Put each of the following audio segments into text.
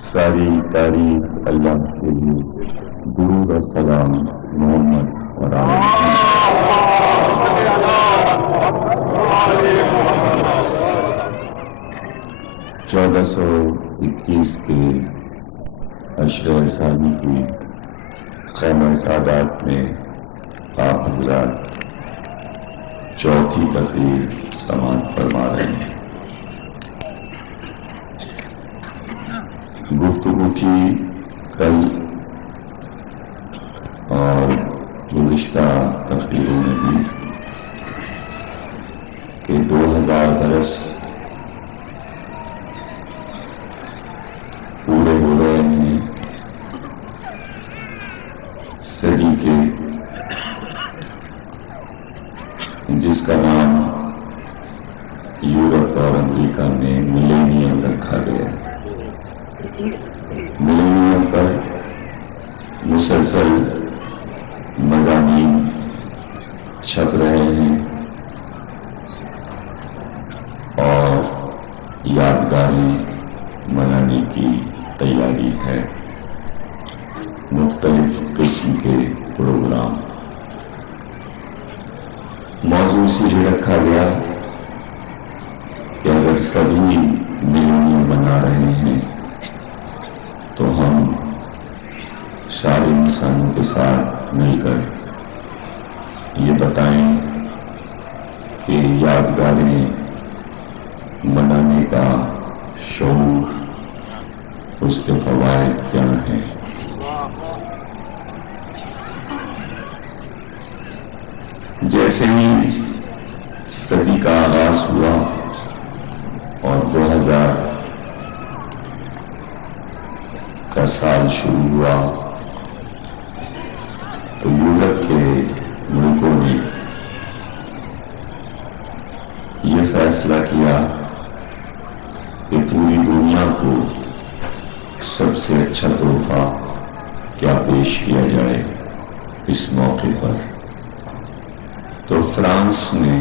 ساری تعریف اللہ کے لیے، درود اور سلام محمد اور آل محمد۔ 1421 کے عشرہ ثانی کی خیمہ سعادات میں آپ حضرات چوتھی تقریر سماعت فرما رہے ہیں۔ گفتگو تھی کل اور گزشتہ تقریروں میں بھی کہ 2000 برس پورے ہو رہے ہیں صدی کے، جس کا نام یورپ اور امریکہ میں ملینیم رکھا گیا ہے۔ ملینیم پر مسلسل مضامین چھپ رہے ہیں اور یادگاریں منانے کی تیاری ہے، مختلف قسم کے پروگرام۔ موضوع سے یہ رکھا گیا کہ اگر سبھی ملینیم منا رہے ہیں تو ہم سارے انسانوں کے ساتھ مل کر یہ بتائیں کہ یادگاریں منانے کا شعور، اس کے فوائد کیا ہیں۔ جیسے ہی صدی کا آغاز ہوا اور 2000 کا سال شروع ہوا تو یورپ کے ملکوں نے یہ فیصلہ کیا کہ پوری دنیا کو سب سے اچھا تحفہ کیا پیش کیا جائے اس موقع پر۔ تو فرانس نے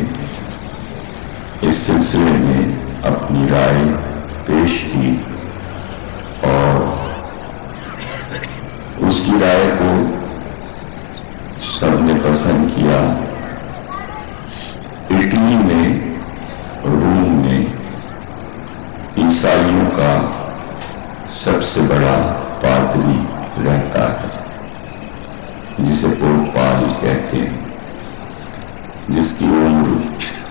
اس سلسلے میں اپنی رائے پیش کی اور اس کی رائے کو سب نے پسند کیا۔ اٹلی میں، روم میں عیسائیوں کا سب سے بڑا پادری رہتا ہے جسے پوپ پال کہتے ہیں، جس کی عمر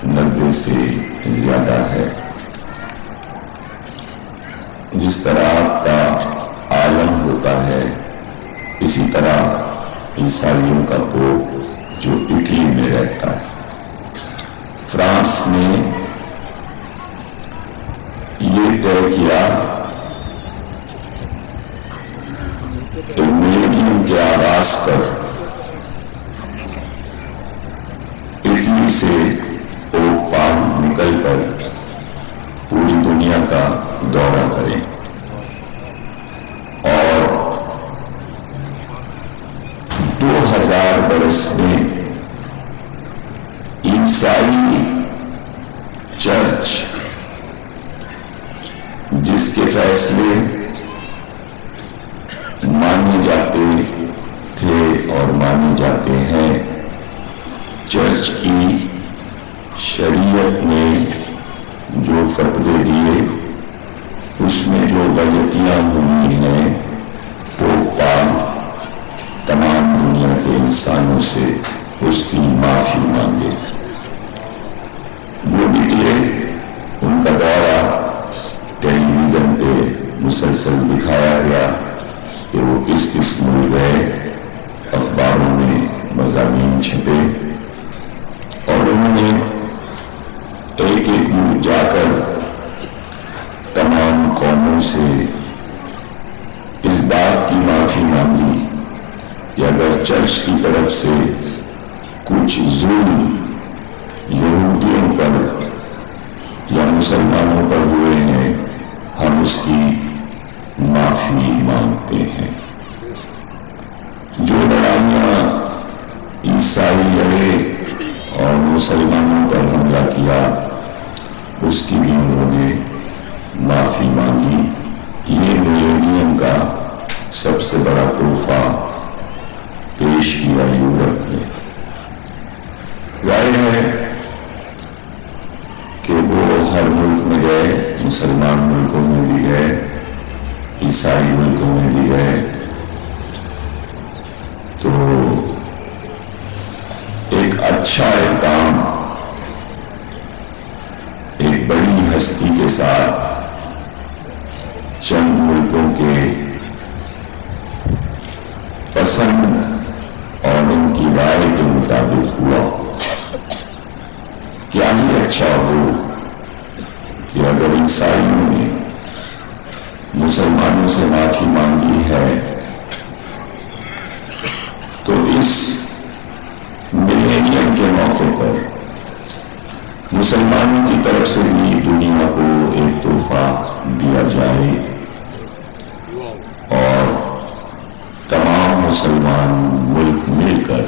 90 سے زیادہ ہے۔ جس طرح آپ کا عالم ہوتا ہے، اسی طرح عیسائیوں کا پوپ جو اٹلی میں رہتا ہے۔ فرانس نے یہ طے کیا کہ ملینیم کے آغاز پر اٹلی سے پوپ پال نکل کر پوری دنیا کا دورہ کریں اور 2000 برس میں عیسائی چرچ، جس کے فیصلے مانے جاتے تھے اور مانے جاتے ہیں، چرچ کی شریعت نے جو فتوے دیے اس میں جو غلطیاں ہوئی ہیں، پوپ پال تمام دنیا کے انسانوں سے اس کی معافی مانگے۔ وہ بھی ان کا دورہ ٹیلی ویژن پہ مسلسل دکھایا گیا کہ وہ کس کس ملک گئے، اخباروں میں مضامین چھپے اور انہوں نے ایک ایک ملک جا کر تمام قوموں سے اس بات کی معافی مانگی کہ اگر چرچ کی طرف سے کچھ ظلم یہودیوں پر یا مسلمانوں پر ہوئے ہیں، ہم اس کی معافی مانگتے ہیں۔ جو لڑائیاں عیسائی لڑے اور مسلمانوں پر حملہ کیا، اس کی بھی انہوں نے معافی مانگی۔ یہ ملیڈیم سب سے بڑا تحفہ پیش کیا یورپ نے۔ ظاہر ہے کہ وہ ہر ملک میں گئے، مسلمان ملکوں میں بھی گئے، عیسائی ملکوں میں بھی گئے، تو ایک اچھا اقدام ایک بڑی ہستی کے ساتھ چند ملکوں کے پسند اور ان کی رائے کے مطابق ہوا۔ کیا ہی اچھا ہو کہ اگر عیسائیوں نے مسلمانوں سے معافی مانگی ہے تو اس ملینیم کے موقع پر مسلمانوں کی طرف سے بھی دنیا کو ایک تحفہ دیا جائے اور تمام مسلمان ملک مل کر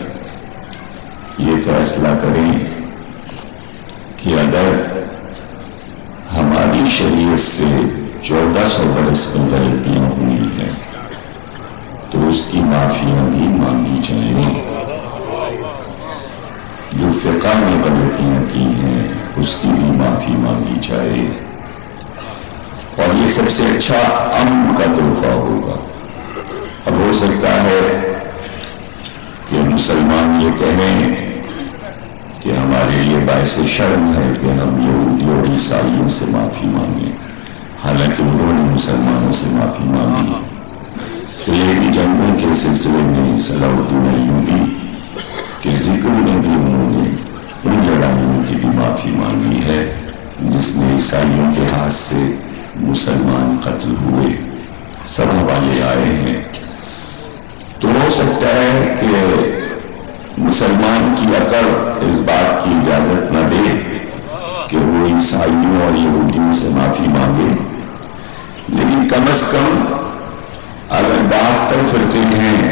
یہ فیصلہ کریں کہ اگر ہماری شریعت سے 1400 برس میں غلطیاں ہوئی ہیں تو اس کی معافیاں بھی مانگی جائیں، جو فقہ میں غلطیاں کی ہیں اس کی بھی معافی مانگی جائے، اور یہ سب سے اچھا امن کا تحفہ ہوگا۔ اب ہو سکتا ہے کہ مسلمان یہ کہیں کہ ہمارے لیے باعث شرم ہے کہ ہم یہودی اور عیسائیوں سے معافی مانگیں، حالانکہ انہوں نے مسلمانوں سے معافی مانگی۔ صلیبی جنگوں کے سلسلے میں صلاح الدین ایوبی کے ذکر میں بھی انہوں نے ان لڑائیوں کی بھی معافی مانگی ہے جس میں عیسائیوں کے ہاتھ سے مسلمان قتل ہوئے، سب حوالے آئے ہیں۔ تو ہو سکتا ہے کہ مسلمان کی عقل اس بات کی اجازت نہ دے کہ وہ عیسائیوں اور یہودیوں سے معافی مانگے، لیکن کم از کم اگر 72 فرقے ہیں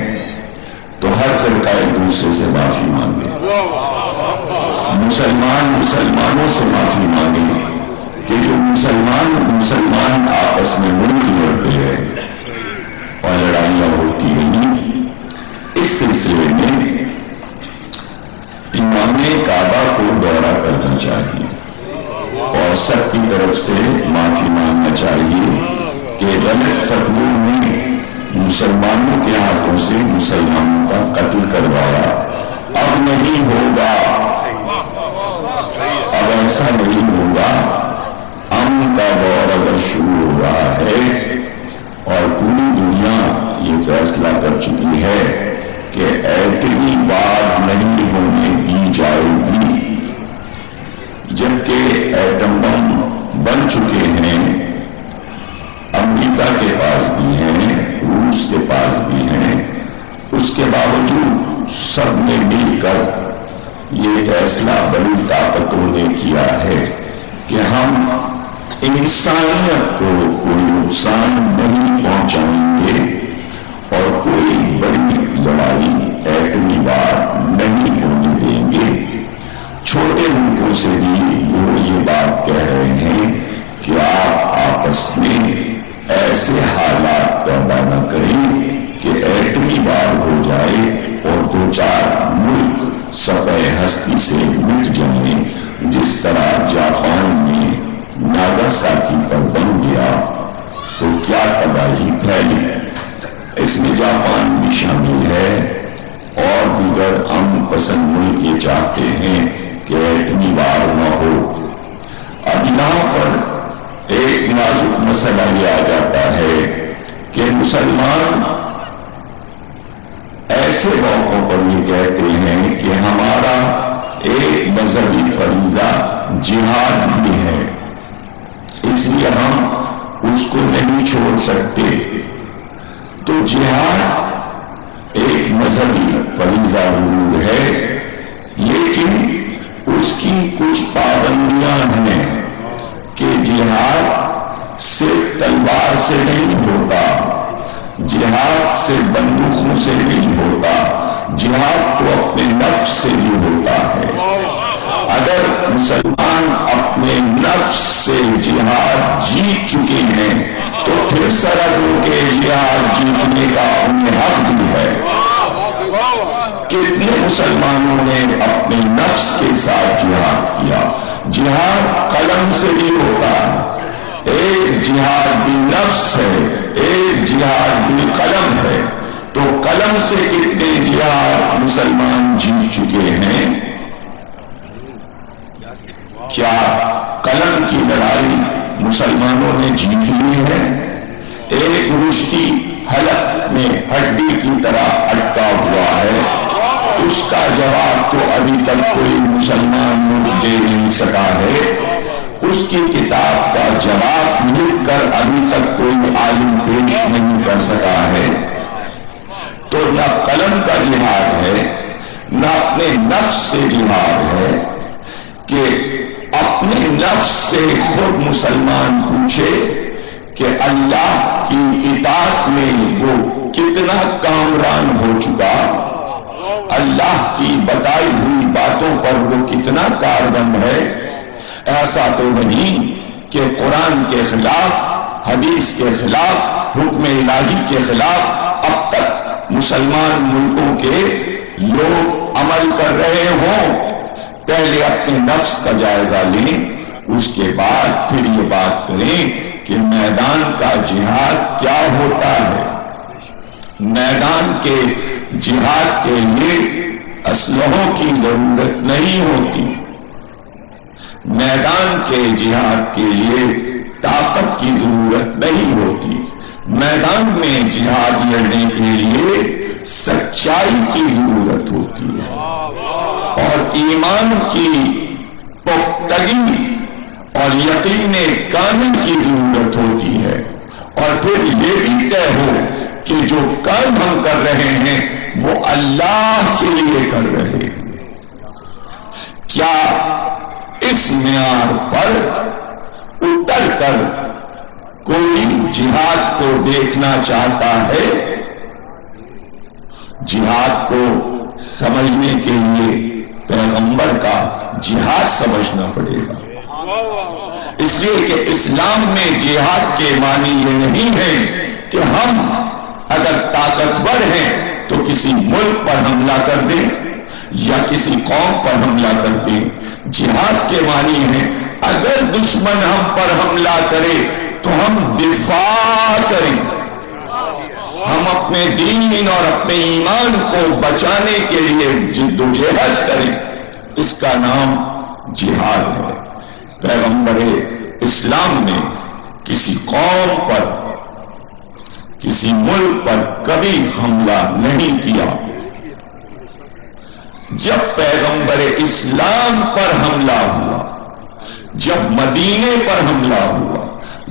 تو ہر فرقہ ایک دوسرے سے معافی مانگے، مسلمان مسلمانوں سے معافی مانگے، کہ جو مسلمان آپس میں ملک لڑتے ہیں اور لڑائیاں ہوتی رہیں۔ اس سلسلے میں امام کعبہ کو دورہ کرنا چاہیے اور سب کی طرف سے معافی مانگنا چاہیے کہ غلط فتووں میں مسلمانوں کے ہاتھوں سے مسلمانوں کا قتل کروایا، اب نہیں ہوگا، اب ایسا نہیں ہوگا۔ امن کا دور اگر شروع ہو رہا ہے اور پوری دنیا یہ فیصلہ کر چکی ہے کہ ایٹمی وار نہیں ہونے دی جائے گی، جبکہ ایٹم بم بن چکے ہیں، امریکہ کے پاس بھی ہیں، روس کے پاس بھی ہیں، اس کے باوجود سب نے مل کر یہ فیصلہ بڑی طاقتوں نے کیا ہے کہ ہم انسانیت کو کوئی نقصان نہیں پہنچائیں گے اور کوئی بڑی لڑائی ایٹمی وار نہیں ہونے دیں گے۔ چھوٹے ملکوں سے بھی وہ یہ بات کہہ رہے ہیں کہ آپ آپس میں ایسے حالات پیدا نہ کریں کہ ایٹمی وار ہو جائے اور 2-4 ملک سطح ہستی سے مٹ جائیں، جس طرح جاپان میں ناگاساکی پر بن گیا تو کیا تباہی پھیلی۔ اس میں جاپان بھی شامل ہے اور دیگر امن پسند ملک یہ چاہتے ہیں کہ ایٹمی وار نہ ہو۔ اب یہاں پر ایک نازک مسئلہ یہ آ جاتا ہے کہ مسلمان ایسے موقعوں پر یہ کہتے ہیں کہ ہمارا ایک مذہبی فریضہ جہاد بھی ہے، اس لیے ہم اس کو نہیں چھوڑ سکتے۔ تو جہاد ایک مذہبی فریضہ ضرور ہے، لیکن اس کی کچھ پابندیاں ہیں کہ جہاد صرف تلوار سے نہیں ہوتا، جہاد صرف بندوقوں سے نہیں ہوتا، جہاد تو اپنے نفس سے بھی ہوتا ہے۔ اگر مسلمان اپنے نفس سے جہاد جیت چکے ہیں تو پھر سرحدوں کے جہاد جیتنے کا کا انہیں حق بھی ہے۔ کتنے مسلمانوں نے اپنے نفس کے ساتھ جہاد کیا۔ جہاد قلم سے بھی ہوتا ہے، ایک جہاد بھی نفس ہے، ایک جہاد بھی قلم ہے۔ تو قلم سے کتنے جہاد مسلمان جیت چکے ہیں؟ کیا قلم کی لڑائی مسلمانوں نے جیت لی ہے؟ ایک رشتی حلق میں ہڈی کی طرح اٹکا ہوا ہے، اس کا جواب تو ابھی تک کوئی مسلمان ملک دے نہیں سکا ہے، اس کی کتاب کا جواب لکھ کر ابھی تک کوئی عالم پیش نہیں کر سکا ہے۔ تو نہ قلم کا جہاد ہے، نہ اپنے نفس سے جہاد ہے کہ اپنے نفس سے خود مسلمان پوچھے کہ اللہ کی اطاعت میں وہ کتنا کامران ہو چکا، اللہ کی بتائی ہوئی باتوں پر وہ کتنا کاربند ہے۔ ایسا تو نہیں کہ قرآن کے خلاف، حدیث کے خلاف، حکم الہی کے خلاف اب تک مسلمان ملکوں کے لوگ عمل کر رہے ہوں۔ پہلے اپنے نفس کا جائزہ لیں، اس کے بعد پھر یہ بات کریں کہ میدان کا جہاد کیا ہوتا ہے۔ میدان کے جہاد کے لیے اسلحوں کی ضرورت نہیں ہوتی، میدان کے جہاد کے لیے طاقت کی ضرورت نہیں ہوتی، میدان میں جہاد لڑنے کے لیے سچائی کی ضرورت ہوتی ہے اور ایمان کی پختگی اور یقین کامل کی ضرورت ہوتی ہے، اور پھر یہ بھی طے ہو کہ جو کام ہم کر رہے ہیں وہ اللہ کے لیے کر رہے ہیں۔ کیا اس معیار پر اتر کر کوئی جہاد کو دیکھنا چاہتا ہے؟ جہاد کو سمجھنے کے لیے پیغمبر کا جہاد سمجھنا پڑے گا، اس لیے کہ اسلام میں جہاد کے معنی یہ نہیں ہے کہ ہم اگر طاقتور ہیں تو کسی ملک پر حملہ کر دیں یا کسی قوم پر حملہ کر دیں۔ جہاد کے معنی ہے اگر دشمن ہم پر حملہ کرے تو ہم دفاع کریں، ہم اپنے دین اور اپنے ایمان کو بچانے کے لیے جد و جہد کریں، اس کا نام جہاد ہے۔ پیغمبر اسلام نے کسی قوم پر، کسی ملک پر کبھی حملہ نہیں کیا۔ جب پیغمبر اسلام پر حملہ ہوا، جب مدینے پر حملہ ہوا،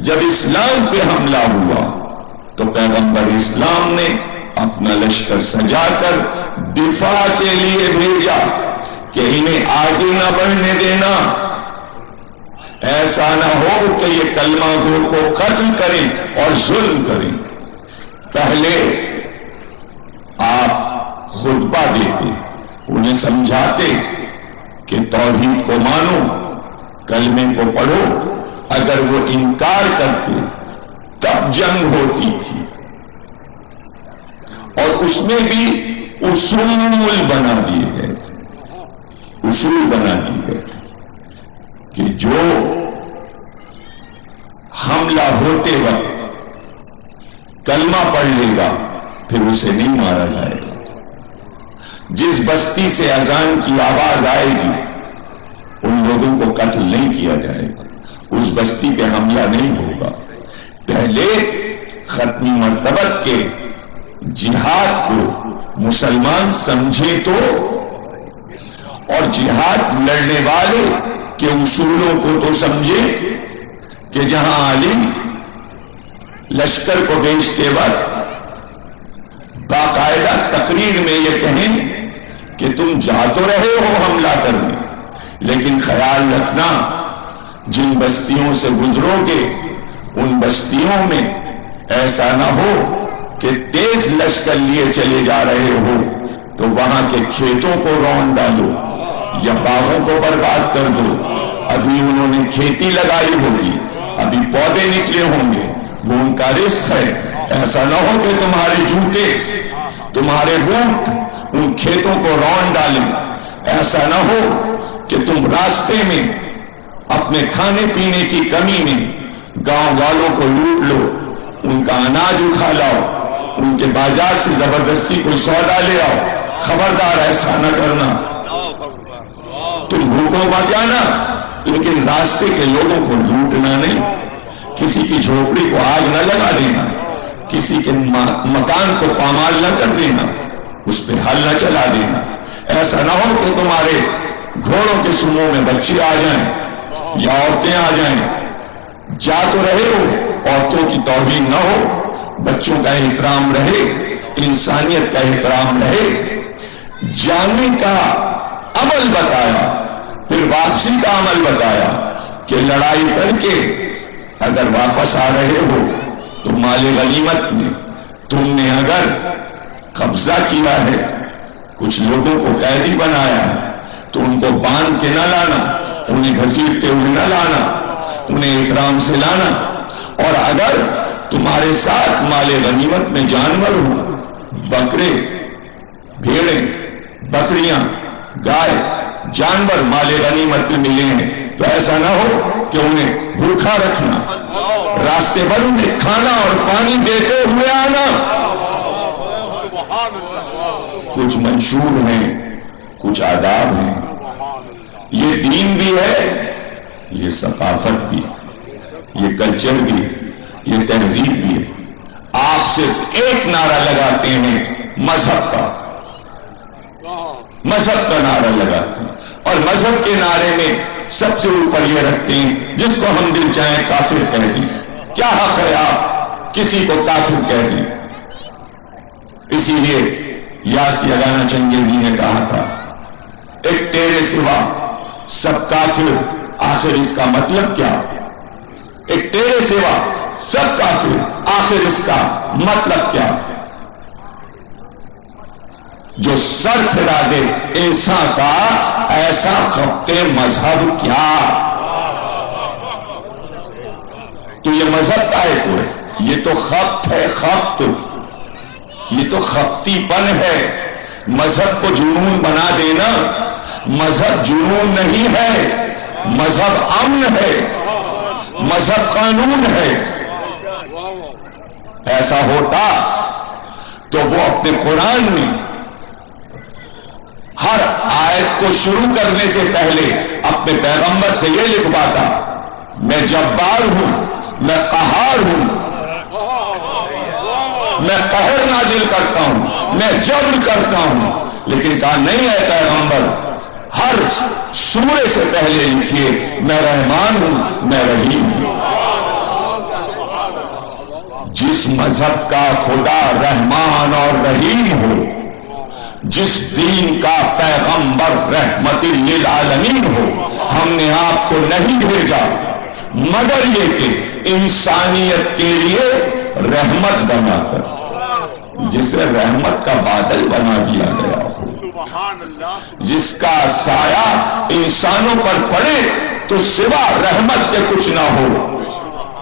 جب اسلام پہ حملہ ہوا، تو پیغمبر اسلام نے اپنا لشکر سجا کر دفاع کے لیے بھیجا کہ انہیں آگے نہ بڑھنے دینا، ایسا نہ ہو کہ یہ کلمہ گو کو قتل کریں اور ظلم کریں۔ پہلے آپ خطبہ دیتے، انہیں سمجھاتے کہ توحید کو مانو، کلمے کو پڑھو، اگر وہ انکار کرتے تب جنگ ہوتی تھی، اور اس میں بھی اصول بنا دیے گئے تھے، اصول بنا دیے گئے تھے کہ جو حملہ ہوتے وقت کلمہ پڑھ لے گا پھر اسے نہیں مارا جائے گا، جس بستی سے اذان کی آواز آئے گی ان لوگوں کو قتل نہیں کیا جائے گا، اس بستی پہ حملہ نہیں ہوگا۔ پہلے ختمی مرتبت کے جہاد کو مسلمان سمجھے تو، اور جہاد لڑنے والے کے اصولوں کو تو سمجھے کہ جہاں علی لشکر کو بھیجتے وقت باقاعدہ تقریر میں یہ کہیں کہ تم جا تو رہے ہو حملہ کرنے، لیکن خیال رکھنا جن بستیوں سے گزرو گے ان بستیوں میں ایسا نہ ہو کہ تیز لشکر لیے چلے جا رہے ہو تو وہاں کے کھیتوں کو رون ڈالو یا باغوں کو برباد کر دو۔ ابھی انہوں نے کھیتی لگائی ہوگی، ابھی پودے نکلے ہوں گے، وہ ان کا رزق ہے، ایسا نہ ہو کہ تمہارے جوتے تمہارے بوٹ ان کھیتوں کو رون ڈالیں، ایسا نہ ہو کہ تم راستے میں اپنے کھانے پینے کی کمی میں گاؤں والوں کو لوٹ لو، ان کا اناج اٹھا لاؤ، ان کے بازار سے زبردستی کوئی سودا لے آؤ۔ خبردار ایسا نہ کرنا، تم بھوکوں مت جانا لیکن راستے کے لوگوں کو لوٹنا نہیں، کسی کی جھوپڑی کو آگ نہ لگا دینا، کسی کے مکان کو پامال نہ کر دینا، اس پہ ہل نہ چلا دینا۔ ایسا نہ ہو کہ تمہارے گھوڑوں کے سموں میں بچے آ جائیں یا عورتیں آ جائیں، جا تو رہے ہو، عورتوں کی توہین نہ ہو، بچوں کا احترام رہے، انسانیت کا احترام رہے۔ جانے کا عمل بتایا، پھر واپسی کا عمل بتایا کہ لڑائی کر کے اگر واپس آ رہے ہو تو مال غنیمت میں تم نے اگر قبضہ کیا ہے، کچھ لوگوں کو قیدی بنایا ہے، تو ان کو باندھ کے نہ لانا، انہیں گھسیٹتے ہوئے نہ لانا، انہیں احترام سے لانا۔ اور اگر تمہارے ساتھ مال غنیمت میں جانور ہوں، بکرے، بھیڑیں، بکریاں، گائے، جانور مال غنیمت میں ملے ہیں، تو ایسا نہ ہو کہ انہیں بھوکا رکھنا، راستے بھر انہیں کھانا اور پانی دیتے ہوئے آنا۔ کچھ منشور ہیں، کچھ آداب ہیں، یہ دین بھی ہے، یہ ثقافت بھی، یہ کلچر بھی، یہ تہذیب بھی ہے۔ آپ صرف ایک نعرہ لگاتے ہیں مذہب کا، مذہب کا نعرہ لگاتے ہیں، اور مذہب کے نعرے میں سب سے اوپر یہ رکھتے ہیں جس کو ہم دل چاہیں کافر کہہ دیں۔ کیا حق ہے آپ کسی کو کافر کہہ دیں؟ اسی لیے یاس یگانا چنگیزی نے کہا تھا، ایک تیرے سوا سب کافر، آخر اس کا مطلب کیا؟ ایک تیرے سوا سب کافر، آخر اس کا مطلب کیا؟ جو سر پھرا دے ایسا کا ایسا خبتے مذہب کیا؟ تو یہ مذہب کا ہے کوئی، یہ تو خبت ہے، خبت، یہ تو خبتی پن ہے۔ مذہب کو جنون بنا دینا، مذہب جنون نہیں ہے، مذہب امن ہے، مذہب قانون ہے۔ ایسا ہوتا تو وہ اپنے قرآن میں ہر آیت کو شروع کرنے سے پہلے اپنے پیغمبر سے یہ لکھواتا، میں جبار ہوں، میں قہار ہوں، میں قہر نازل کرتا ہوں، میں جبر کرتا ہوں۔ لیکن کہا نہیں ہے پیغمبر، ہر سورے سے پہلے لکھیے میں رحمان ہوں، میں رحیم ہوں۔ جس مذہب کا خدا رحمان اور رحیم ہو، جس دین کا پیغمبر رحمت للعالمین ہو، ہم نے آپ کو نہیں بھیجا مگر یہ کہ انسانیت کے لیے رحمت بنا کر، جسے رحمت کا بادل بنا دیا گیا ہو، جس کا سایہ انسانوں پر پڑے تو سوا رحمت کے کچھ نہ ہو۔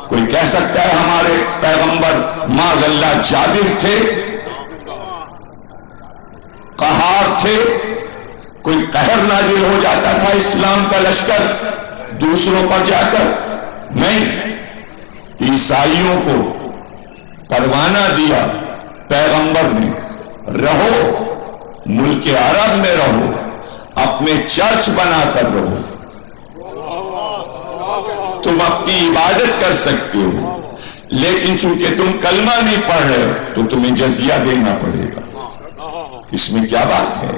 کوئی کہہ سکتا ہے ہمارے پیغمبر معاذ اللہ جابر تھے، قہار تھے، کوئی قہر نازل ہو جاتا تھا اسلام کا لشکر دوسروں پر جا کر؟ نہیں، عیسائیوں کو پروانہ دیا پیغمبر نے، رہو ملک عرب میں، رہو اپنے چرچ بنا کر رہو، تم اپنی عبادت کر سکتے ہو، لیکن چونکہ تم کلمہ نہیں پڑھ رہے تو تمہیں جزیہ دینا پڑے گا۔ اس میں کیا بات ہے؟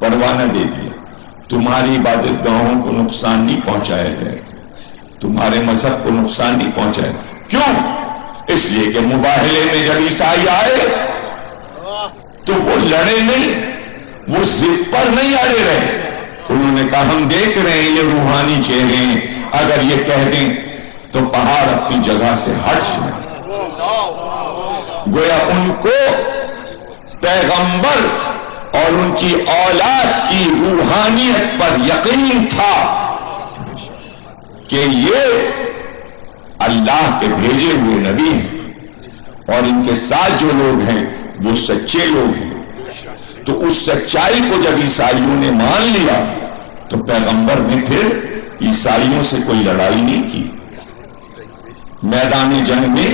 پروانہ دے دیا، تمہاری عبادت گاہوں کو نقصان نہیں پہنچایا جائے، تمہارے مذہب کو نقصان نہیں پہنچایا۔ کیوں؟ اس لیے کہ مباہلے میں جب عیسائی آئے تو وہ لڑے نہیں، وہ ضد پر نہیں اڑے رہے، انہوں نے کہا ہم دیکھ رہے ہیں یہ روحانی چہرے ہیں، اگر یہ کہہ دیں تو پہاڑ اپنی جگہ سے ہٹ جائے۔ گویا ان کو پیغمبر اور ان کی اولاد کی روحانیت پر یقین تھا کہ یہ اللہ کے بھیجے ہوئے نبی ہیں، اور ان کے ساتھ جو لوگ ہیں وہ سچے لوگ ہیں. تو اس سچائی کو جب عیسائیوں نے مان لیا تو پیغمبر نے پھر عیسائیوں سے کوئی لڑائی نہیں کی. میدان جنگ میں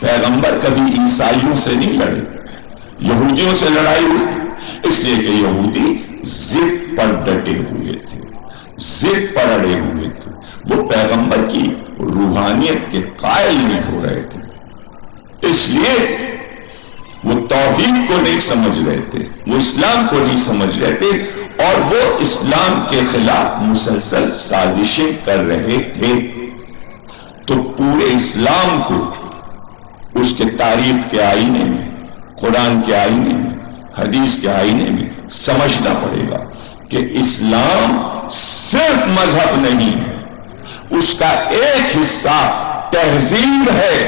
پیغمبر کبھی عیسائیوں سے نہیں لڑے، یہودیوں سے لڑائی ہوئی، اس لیے کہ یہودی ضد پر ڈٹے ہوئے تھے، ضد پر اڑے ہوئے تھے. وہ پیغمبر کی روحانیت کے قائل نہیں ہو رہے تھے، اس لیے وہ توحید کو نہیں سمجھ رہے تھے، وہ اسلام کو نہیں سمجھ رہے تھے، اور وہ اسلام کے خلاف مسلسل سازشیں کر رہے تھے. تو پورے اسلام کو اس کے تاریخ کے آئینے میں، قرآن کے آئینے میں، حدیث کے آئینے میں سمجھنا پڑے گا کہ اسلام صرف مذہب نہیں ہے، اس کا ایک حصہ تہذیب ہے،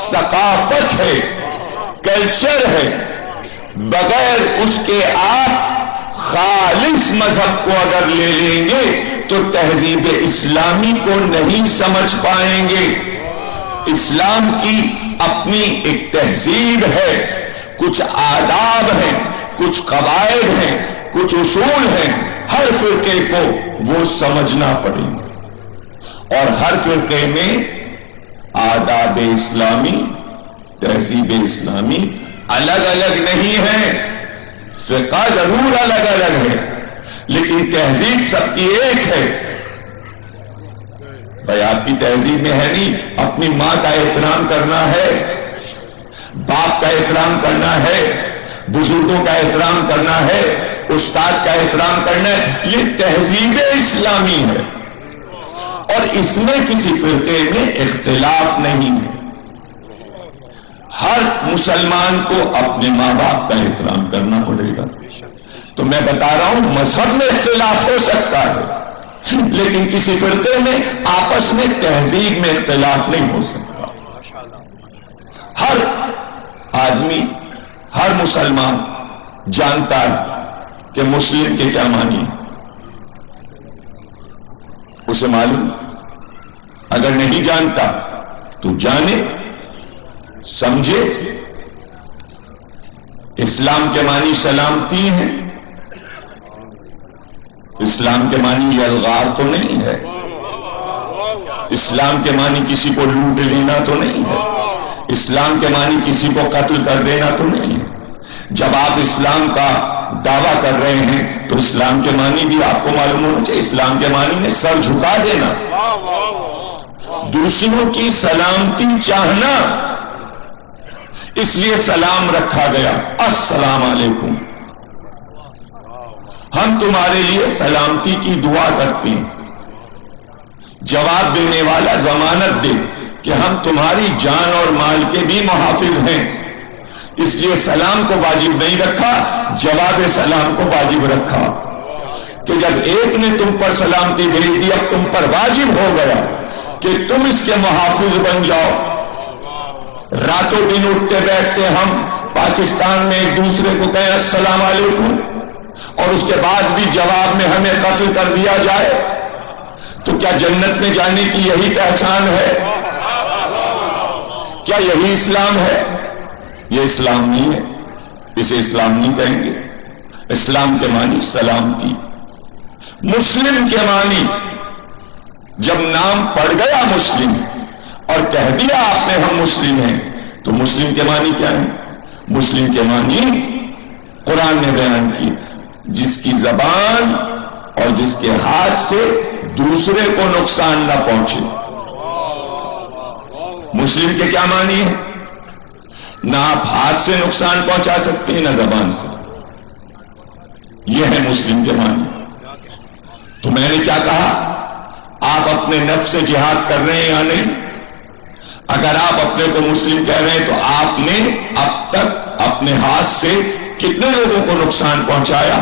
ثقافت ہے، کلچر ہے. بغیر اس کے آپ خالص مذہب کو اگر لے لیں گے تو تہذیب اسلامی کو نہیں سمجھ پائیں گے. اسلام کی اپنی ایک تہذیب ہے، کچھ آداب ہیں، کچھ قواعد ہیں، کچھ اصول ہیں. ہر فرقے کو وہ سمجھنا پڑے گا، اور ہر فرقے میں آداب اسلامی، تہذیب اسلامی الگ الگ نہیں ہے. فقہ ضرور الگ الگ ہے لیکن تہذیب سب کی ایک ہے. بھائی آپ کی تہذیب میں ہے نہیں اپنی ماں کا احترام کرنا ہے، باپ کا احترام کرنا ہے، بزرگوں کا احترام کرنا ہے، استاد کا احترام کرنا ہے. یہ تہذیب اسلامی ہے اور اس میں کسی فرقے میں اختلاف نہیں ہے. ہر مسلمان کو اپنے ماں باپ کا احترام کرنا پڑے گا. تو میں بتا رہا ہوں مذہب میں اختلاف ہو سکتا ہے لیکن کسی فرقے میں آپس میں تہذیب میں اختلاف نہیں ہو سکتا. ہر آدمی، ہر مسلمان جانتا ہے کہ مسلم کے کیا معنی، اسے معلوم. اگر نہیں جانتا تو جانے، سمجھے. اسلام کے معنی سلامتی ہیں، اسلام کے معنی یلغار تو نہیں ہے، اسلام کے معنی کسی کو لوٹ لینا تو نہیں ہے، اسلام کے معنی کسی کو قتل کر دینا تو نہیں ہے. جب آپ اسلام کا دعویٰ کر رہے ہیں تو اسلام کے معنی بھی آپ کو معلوم ہونا چاہیے. اسلام کے معنی میں سر جھکا دینا، دوسروں کی سلامتی چاہنا، اس لیے سلام رکھا گیا. السلام علیکم، ہم تمہارے لیے سلامتی کی دعا کرتے ہیں. جواب دینے والا ضمانت دے کہ ہم تمہاری جان اور مال کے بھی محافظ ہیں، اس لیے سلام کو واجب نہیں رکھا، جواب سلام کو واجب رکھا. کہ جب ایک نے تم پر سلامتی بھیج دی اب تم پر واجب ہو گیا کہ تم اس کے محافظ بن جاؤ. راتوں دن اٹھتے بیٹھتے ہم پاکستان میں ایک دوسرے کو کہیں السلام علیکم اور اس کے بعد بھی جواب میں ہمیں قتل کر دیا جائے تو کیا جنت میں جانے کی یہی پہچان ہے؟ کیا یہی اسلام ہے؟ یہ اسلام نہیں ہے، اسے اسلام نہیں کہیں گے. اسلام کے معنی سلامتی. مسلم کے معنی جب نام پڑ گیا مسلم اور کہہ دیا آپ نے ہم مسلم ہیں تو مسلم کے معنی کیا ہے؟ مسلم کے معنی قرآن نے بیان کی جس کی زبان اور جس کے ہاتھ سے دوسرے کو نقصان نہ پہنچے. مسلم کے کیا معنی ہے؟ نہ آپ ہاتھ سے نقصان پہنچا سکتے ہیں نہ زبان سے. یہ ہے مسلم کے معنی. تو میں نے کیا کہا؟ آپ اپنے نفس سے جہاد کر رہے ہیں یا نہیں؟ اگر آپ اپنے کو مسلم کہہ رہے ہیں تو آپ نے اب تک اپنے ہاتھ سے کتنے لوگوں کو نقصان پہنچایا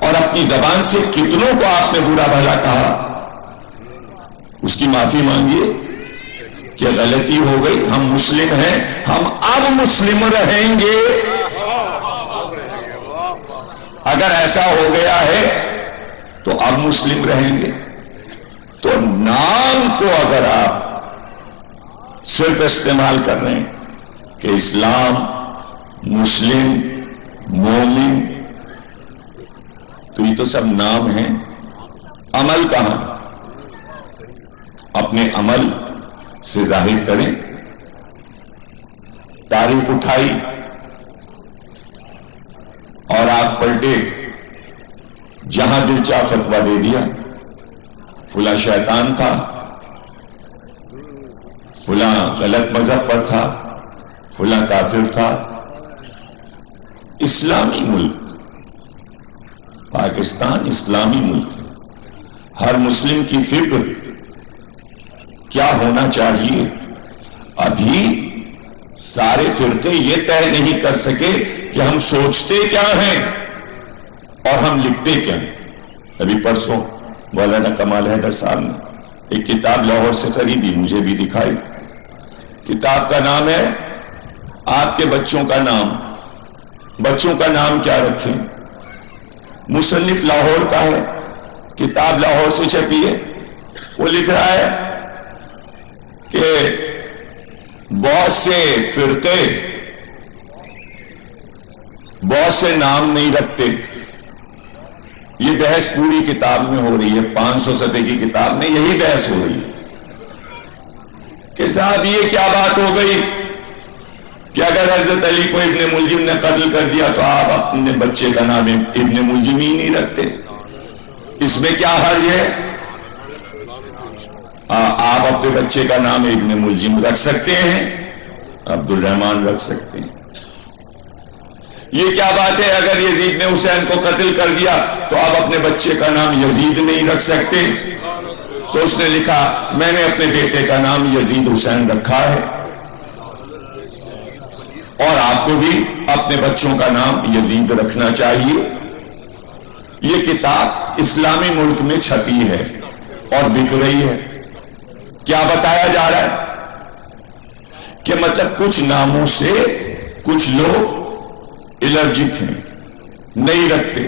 اور اپنی زبان سے کتنوں کو آپ نے برا بھلا کہا؟ اس کی معافی مانگیے کہ غلطی ہو گئی، ہم مسلم ہیں، ہم اب مسلم رہیں گے. اگر ایسا ہو گیا ہے تو اب مسلم رہیں گے. تو نام کو اگر آپ صرف استعمال کر رہے ہیں کہ اسلام، مسلم، مومن، تو یہ تو سب نام ہیں، عمل کہاں؟ اپنے عمل سے ظاہر کریں۔ تاریخ اٹھائی اور آگ پلٹے، جہاں دل چاہ فتویٰ دے دیا، فلاں شیطان تھا، فلاں غلط مذہب پر تھا، فلاں کافر تھا۔ اسلامی ملک پاکستان اسلامی ملک ہے، ہر مسلم کی فکر کیا ہونا چاہیے، ابھی سارے فرقے یہ طے نہیں کر سکے کہ ہم سوچتے کیا ہیں اور ہم لکھتے کیا ہیں۔ ابھی پرسوں مولانا کمال حیدر صاحب نے ایک کتاب لاہور سے خریدی، مجھے بھی دکھائی۔ کتاب کا نام ہے آپ کے بچوں کا نام، بچوں کا نام کیا رکھیں؟ مصنف لاہور کا ہے، کتاب لاہور سے چھپی ہے۔ وہ لکھ رہا ہے کہ بہت سے فرقے بہت سے نام نہیں رکھتے۔ یہ بحث پوری کتاب میں ہو رہی ہے، 500 صفحے کی کتاب میں یہی بحث ہو رہی ہے کہ صاحب یہ کیا بات ہو گئی کہ اگر حضرت علی کو ابن ملجم نے قتل کر دیا تو آپ اپنے بچے کا نام ابن ملجم ہی نہیں رکھتے، اس میں کیا حرج ہے؟ آپ اپنے بچے کا نام ابن ملجم رکھ سکتے ہیں، عبد الرحمن رکھ سکتے ہیں۔ یہ کیا بات ہے اگر یزید نے حسین کو قتل کر دیا تو آپ اپنے بچے کا نام یزید نہیں رکھ سکتے؟ تو اس نے لکھا میں نے اپنے بیٹے کا نام یزید حسین رکھا ہے، اور آپ کو بھی اپنے بچوں کا نام یزید رکھنا چاہیے۔ یہ کتاب اسلامی ملک میں چھپی ہے اور بک رہی ہے۔ کیا بتایا جا رہا ہے کہ مطلب کچھ ناموں سے کچھ لوگ الرجک ہیں، نہیں رکھتے۔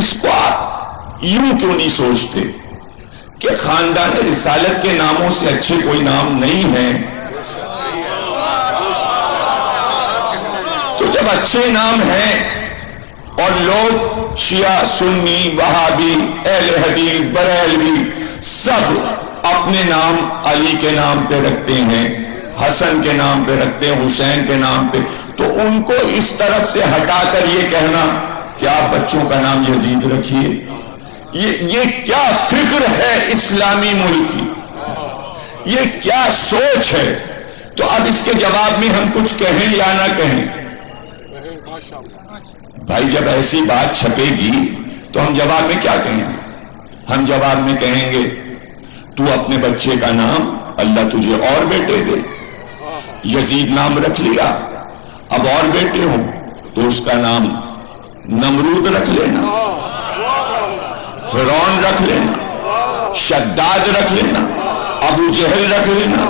اس کو آپ یوں کیوں نہیں سوچتے کہ خاندان رسالت کے ناموں سے اچھے کوئی نام نہیں ہیں؟ تو جب اچھے نام ہیں اور لوگ شیعہ، سنی، وہابی، اہل حدیث، بریلوی سب اپنے نام علی کے نام پہ رکھتے ہیں، حسن کے نام پہ رکھتے ہیں، حسین کے نام پہ، تو ان کو اس طرف سے ہٹا کر یہ کہنا کہ آپ بچوں کا نام یزید رکھیے، یہ کیا فکر ہے اسلامی ملک کی؟ یہ کیا سوچ ہے؟ تو اب اس کے جواب میں ہم کچھ کہیں یا نہ کہیں؟ بھائی جب ایسی بات چھپے گی تو ہم جواب میں کیا کہیں گے؟ ہم جواب میں کہیں گے تو اپنے بچے کا نام اللہ تجھے اور بیٹے دے، یزید نام رکھ لیا، اب اور بیٹے ہوں تو اس کا نام نمرود رکھ لینا، فرعون رکھ لینا، شداد رکھ لینا، ابو جہل رکھ لینا،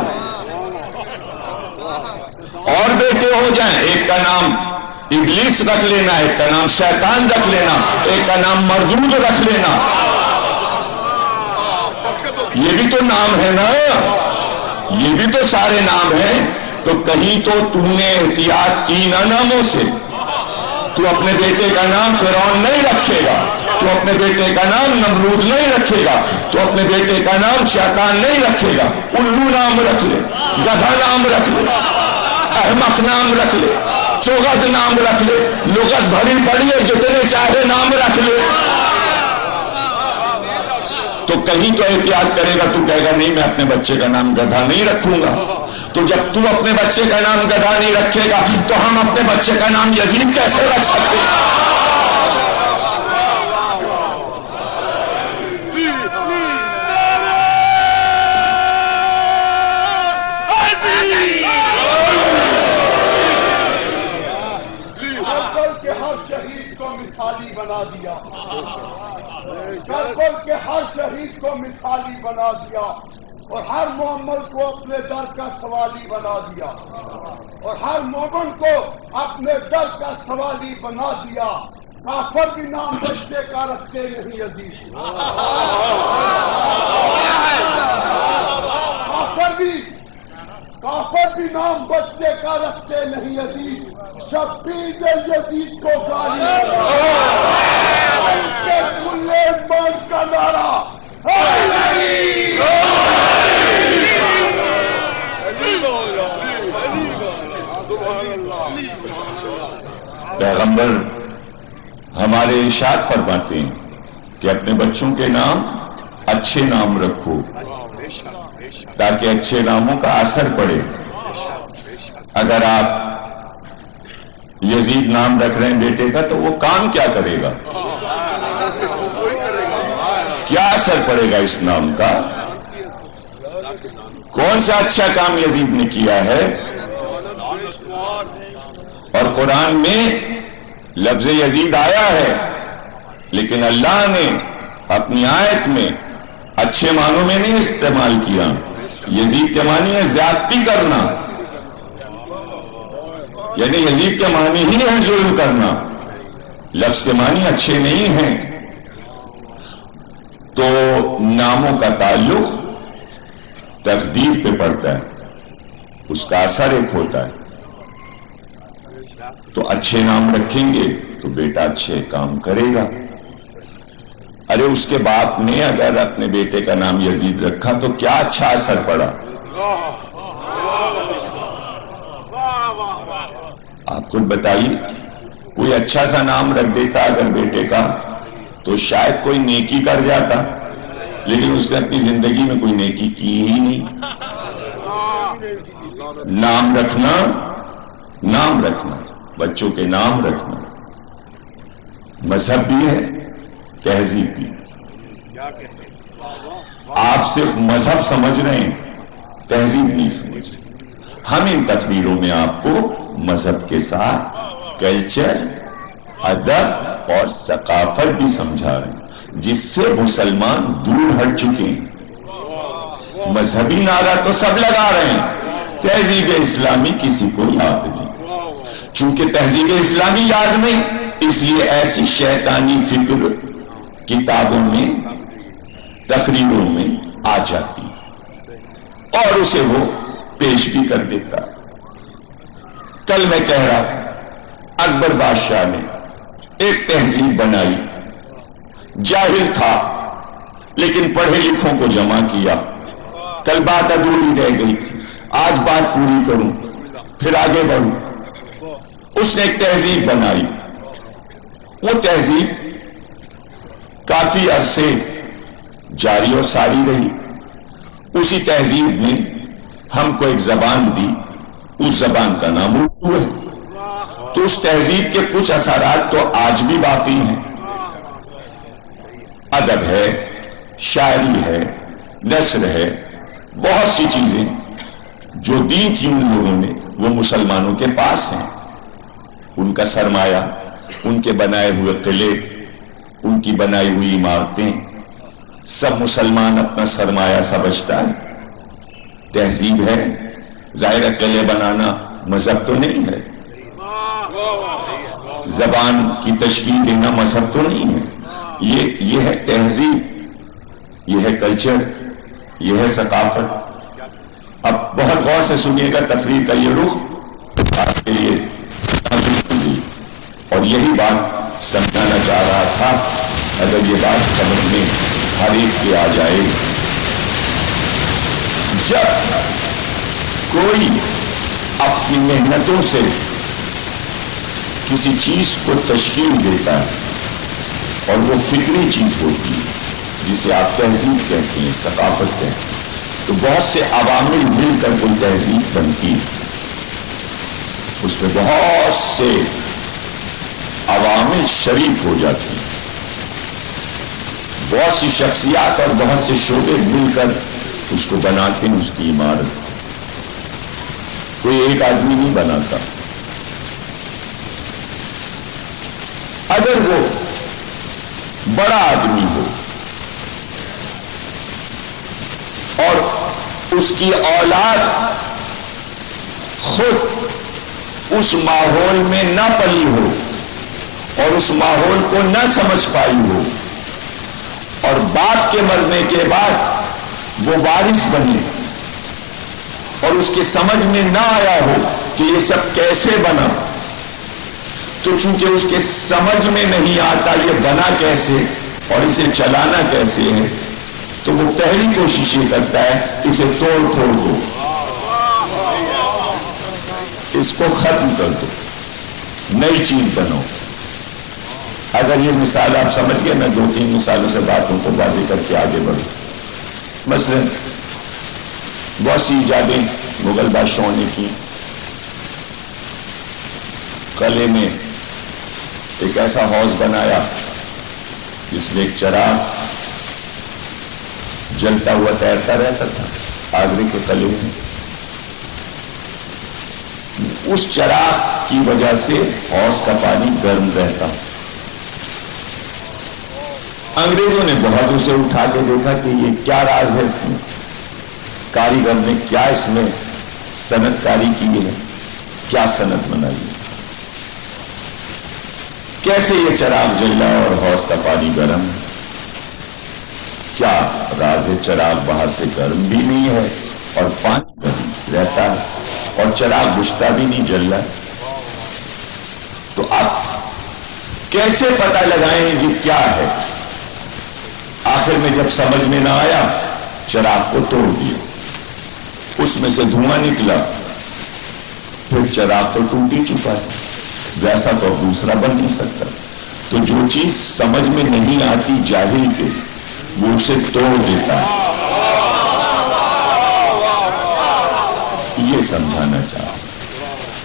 اور بیٹے ہو جائیں، ایک کا نام ابلیس رکھ لینا، ایک کا نام شیطان رکھ لینا، ایک کا نام مردود رکھ لینا۔ یہ بھی تو نام ہے نا، یہ بھی تو سارے نام ہیں۔ تو کہیں تو نے احتیاط کی نہ ناموں سے؟ تو اپنے بیٹے کا نام فرعون نہیں رکھے گا، تو اپنے بیٹے کا نام نمرود نہیں رکھے گا، تو اپنے بیٹے کا نام شیطان نہیں رکھے گا، الو نام رکھ لے، گدھا نام رکھ لے، احمق نام رکھ لے، چوغد نام رکھ لے، لغت بھری پڑی ہے، جتنے چاہے نام رکھ لے۔ تو کہیں تو احتیاط کرے گا، تو کہے گا نہیں میں اپنے بچے کا نام گدھا نہیں رکھوں گا۔ تو جب تو اپنے بچے کا نام گدھا نہیں رکھے گا تو ہم اپنے بچے کا نام یزید کیسے رکھ سکتے ہیں؟ بنا دیا، کربل کے ہر شہید کو مثالی بنا دیا، اور ہر معمل کو اپنے در کا سوالی بنا دیا، اور ہر مومن کو اپنے در کا سوالی بنا دیا۔ کافر بھی نام بچے کا رکھتے نہیں عزیز، کافر بھی نام بچے کا رکھتے نہیں یزید، شبیر یزید کو گالی کل ایمان کا نعرہ پیغمبر ہمارے ارشاد فرماتے ہیں کہ اپنے بچوں کے نام اچھے نام رکھو تاکہ اچھے ناموں کا اثر پڑے۔ اگر آپ یزید نام رکھ رہے ہیں بیٹے کا تو وہ کام کیا کرے گا؟ کیا اثر پڑے گا اس نام کا؟ کون سا اچھا کام یزید نے کیا ہے؟ اور قرآن میں لفظ یزید آیا ہے، لیکن اللہ نے اپنی آیت میں اچھے معنوں میں نہیں استعمال کیا۔ یزید کے معنی ہے زیادتی کرنا، یعنی یزید کے معنی ہی ہے ظلم کرنا، لفظ کے معنی اچھے نہیں ہیں۔ تو ناموں کا تعلق تقدیر پہ پڑتا ہے، اس کا اثر ایک ہوتا ہے۔ تو اچھے نام رکھیں گے تو بیٹا اچھے کام کرے گا۔ ارے اس کے باپ نے اگر اپنے بیٹے کا نام یزید رکھا تو کیا اچھا اثر پڑا؟ آپ خود بتائیے، کوئی اچھا سا نام رکھ دیتا اگر بیٹے کا تو شاید کوئی نیکی کر جاتا، لیکن اس نے اپنی زندگی میں کوئی نیکی کی ہی نہیں۔ نام رکھنا بچوں کے نام رکھنا مذہب بھی ہے، تہذیب بھی۔ آپ صرف مذہب سمجھ رہے ہیں، تہذیب نہیں سمجھ رہے۔ ہم ان تقریروں میں آپ کو مذہب کے ساتھ کلچر، ادب اور ثقافت بھی سمجھا رہے ہیں، جس سے مسلمان دور ہٹ چکے ہیں۔ مذہبی نعرہ تو سب لگا رہے ہیں، تہذیب اسلامی کسی کو یاد نہیں۔ چونکہ تہذیب اسلامی یاد نہیں، اس لیے ایسی شیطانی فکر کتابوں میں، تقریروں میں آ جاتی اور اسے وہ پیش بھی کر دیتا۔ کل میں کہہ رہا تھا اکبر بادشاہ نے ایک تہذیب بنائی، جاہل تھا لیکن پڑھے لکھوں کو جمع کیا۔ کل بات ادھوری رہ گئی تھی، آج بات پوری کروں پھر آگے بڑھوں۔ اس نے ایک تہذیب بنائی، وہ تہذیب کافی عرصے جاری اور ساری رہی۔ اسی تہذیب نے ہم کو ایک زبان دی، اس زبان کا نام اردو ہے۔ تو اس تہذیب کے کچھ اثرات تو آج بھی باقی ہیں۔ ادب ہے، شاعری ہے، نثر ہے، بہت سی چیزیں جو دی تھی ان لوگوں نے وہ مسلمانوں کے پاس ہیں۔ ان کا سرمایہ، ان کے بنائے ہوئے قلعے، ان کی بنائی ہوئی عمارتیں، سب مسلمان اپنا سرمایہ سمجھتا ہے۔ تہذیب ہے، ظاہر قلعے بنانا مذہب تو نہیں ہے، زبان کی تشکیل دینا مذہب تو نہیں ہے، یہ ہے تہذیب، یہ ہے کلچر، یہ ہے ثقافت۔ اب بہت غور سے سنیے گا تقریر کا یہ رخ آپ کے لیے، اور یہی بات سمجھانا چاہ رہا تھا۔ اگر یہ بات سمجھ میں ہر ایک کے آ جائے، جب کوئی اپنی محنتوں سے کسی چیز کو تشکیل دیتا ہے اور وہ فکری چیز ہوتی ہے جسے آپ تہذیب کہتے ہیں، ثقافت کہتے ہیں، تو بہت سے عوامل مل کر کوئی تہذیب بنتی ہے۔ اس میں بہت سے عوامل شریک ہو جاتی ہیں، بہت سی شخصیات اور بہت سے شعبے مل کر اس کو بناتے ہیں، اس کی عمارت۔ کوئی ایک آدمی نہیں بناتا۔ اگر وہ بڑا آدمی ہو اور اس کی اولاد خود اس ماحول میں نہ پلی ہو اور اس ماحول کو نہ سمجھ پائی ہو، اور باپ کے مرنے کے بعد وہ وارث بنے اور اس کے سمجھ میں نہ آیا ہو کہ یہ سب کیسے بنا، تو چونکہ اس کے سمجھ میں نہیں آتا یہ بنا کیسے اور اسے چلانا کیسے ہے، تو وہ پہلی کوشش یہ کرتا ہے اسے توڑ پھوڑ دو، اس کو ختم کر دو، نئی چیز بناؤ۔ اگر یہ مثال آپ سمجھ گئے، میں 2-3 مثالوں سے باتوں کو واضح کر کے آگے بڑھوں۔ مثلا بہت سی ایجادیں مغل بادشاہوں نے کی۔ قلعے میں ایک ایسا حوض بنایا جس میں ایک چراغ جلتا ہوا تیرتا رہتا تھا آگرے کے قلعے میں۔ اس چراغ کی وجہ سے حوض کا پانی گرم رہتا۔ انگریزوں نے بہت اسے اٹھا کے دیکھا کہ یہ کیا راز ہے، اس میں کاریگر نے کیا اس میں صنعت کاری کی ہے، کیا صنعت بنائی ہے، کیسے یہ چراغ جلا اور حوض کا پانی گرم، کیا راز ہے؟ چراغ باہر سے گرم بھی نہیں ہے اور پانی گرم رہتا ہے اور چراغ بجھتا بھی نہیں، جل رہا ہے۔ تو آپ کیسے پتہ لگائیں یہ کیا ہے؟ آخر میں جب سمجھ میں نہ آیا، چراغ کو توڑ دیا، اس میں سے دھواں نکلا، پھر چراغ تو ٹوٹ ہی چکا ہے، ویسا تو دوسرا بن نہیں سکتا۔ تو جو چیز سمجھ میں نہیں آتی جاہل کے، وہ اسے توڑ دیتا ہے۔ یہ سمجھانا چاہا۔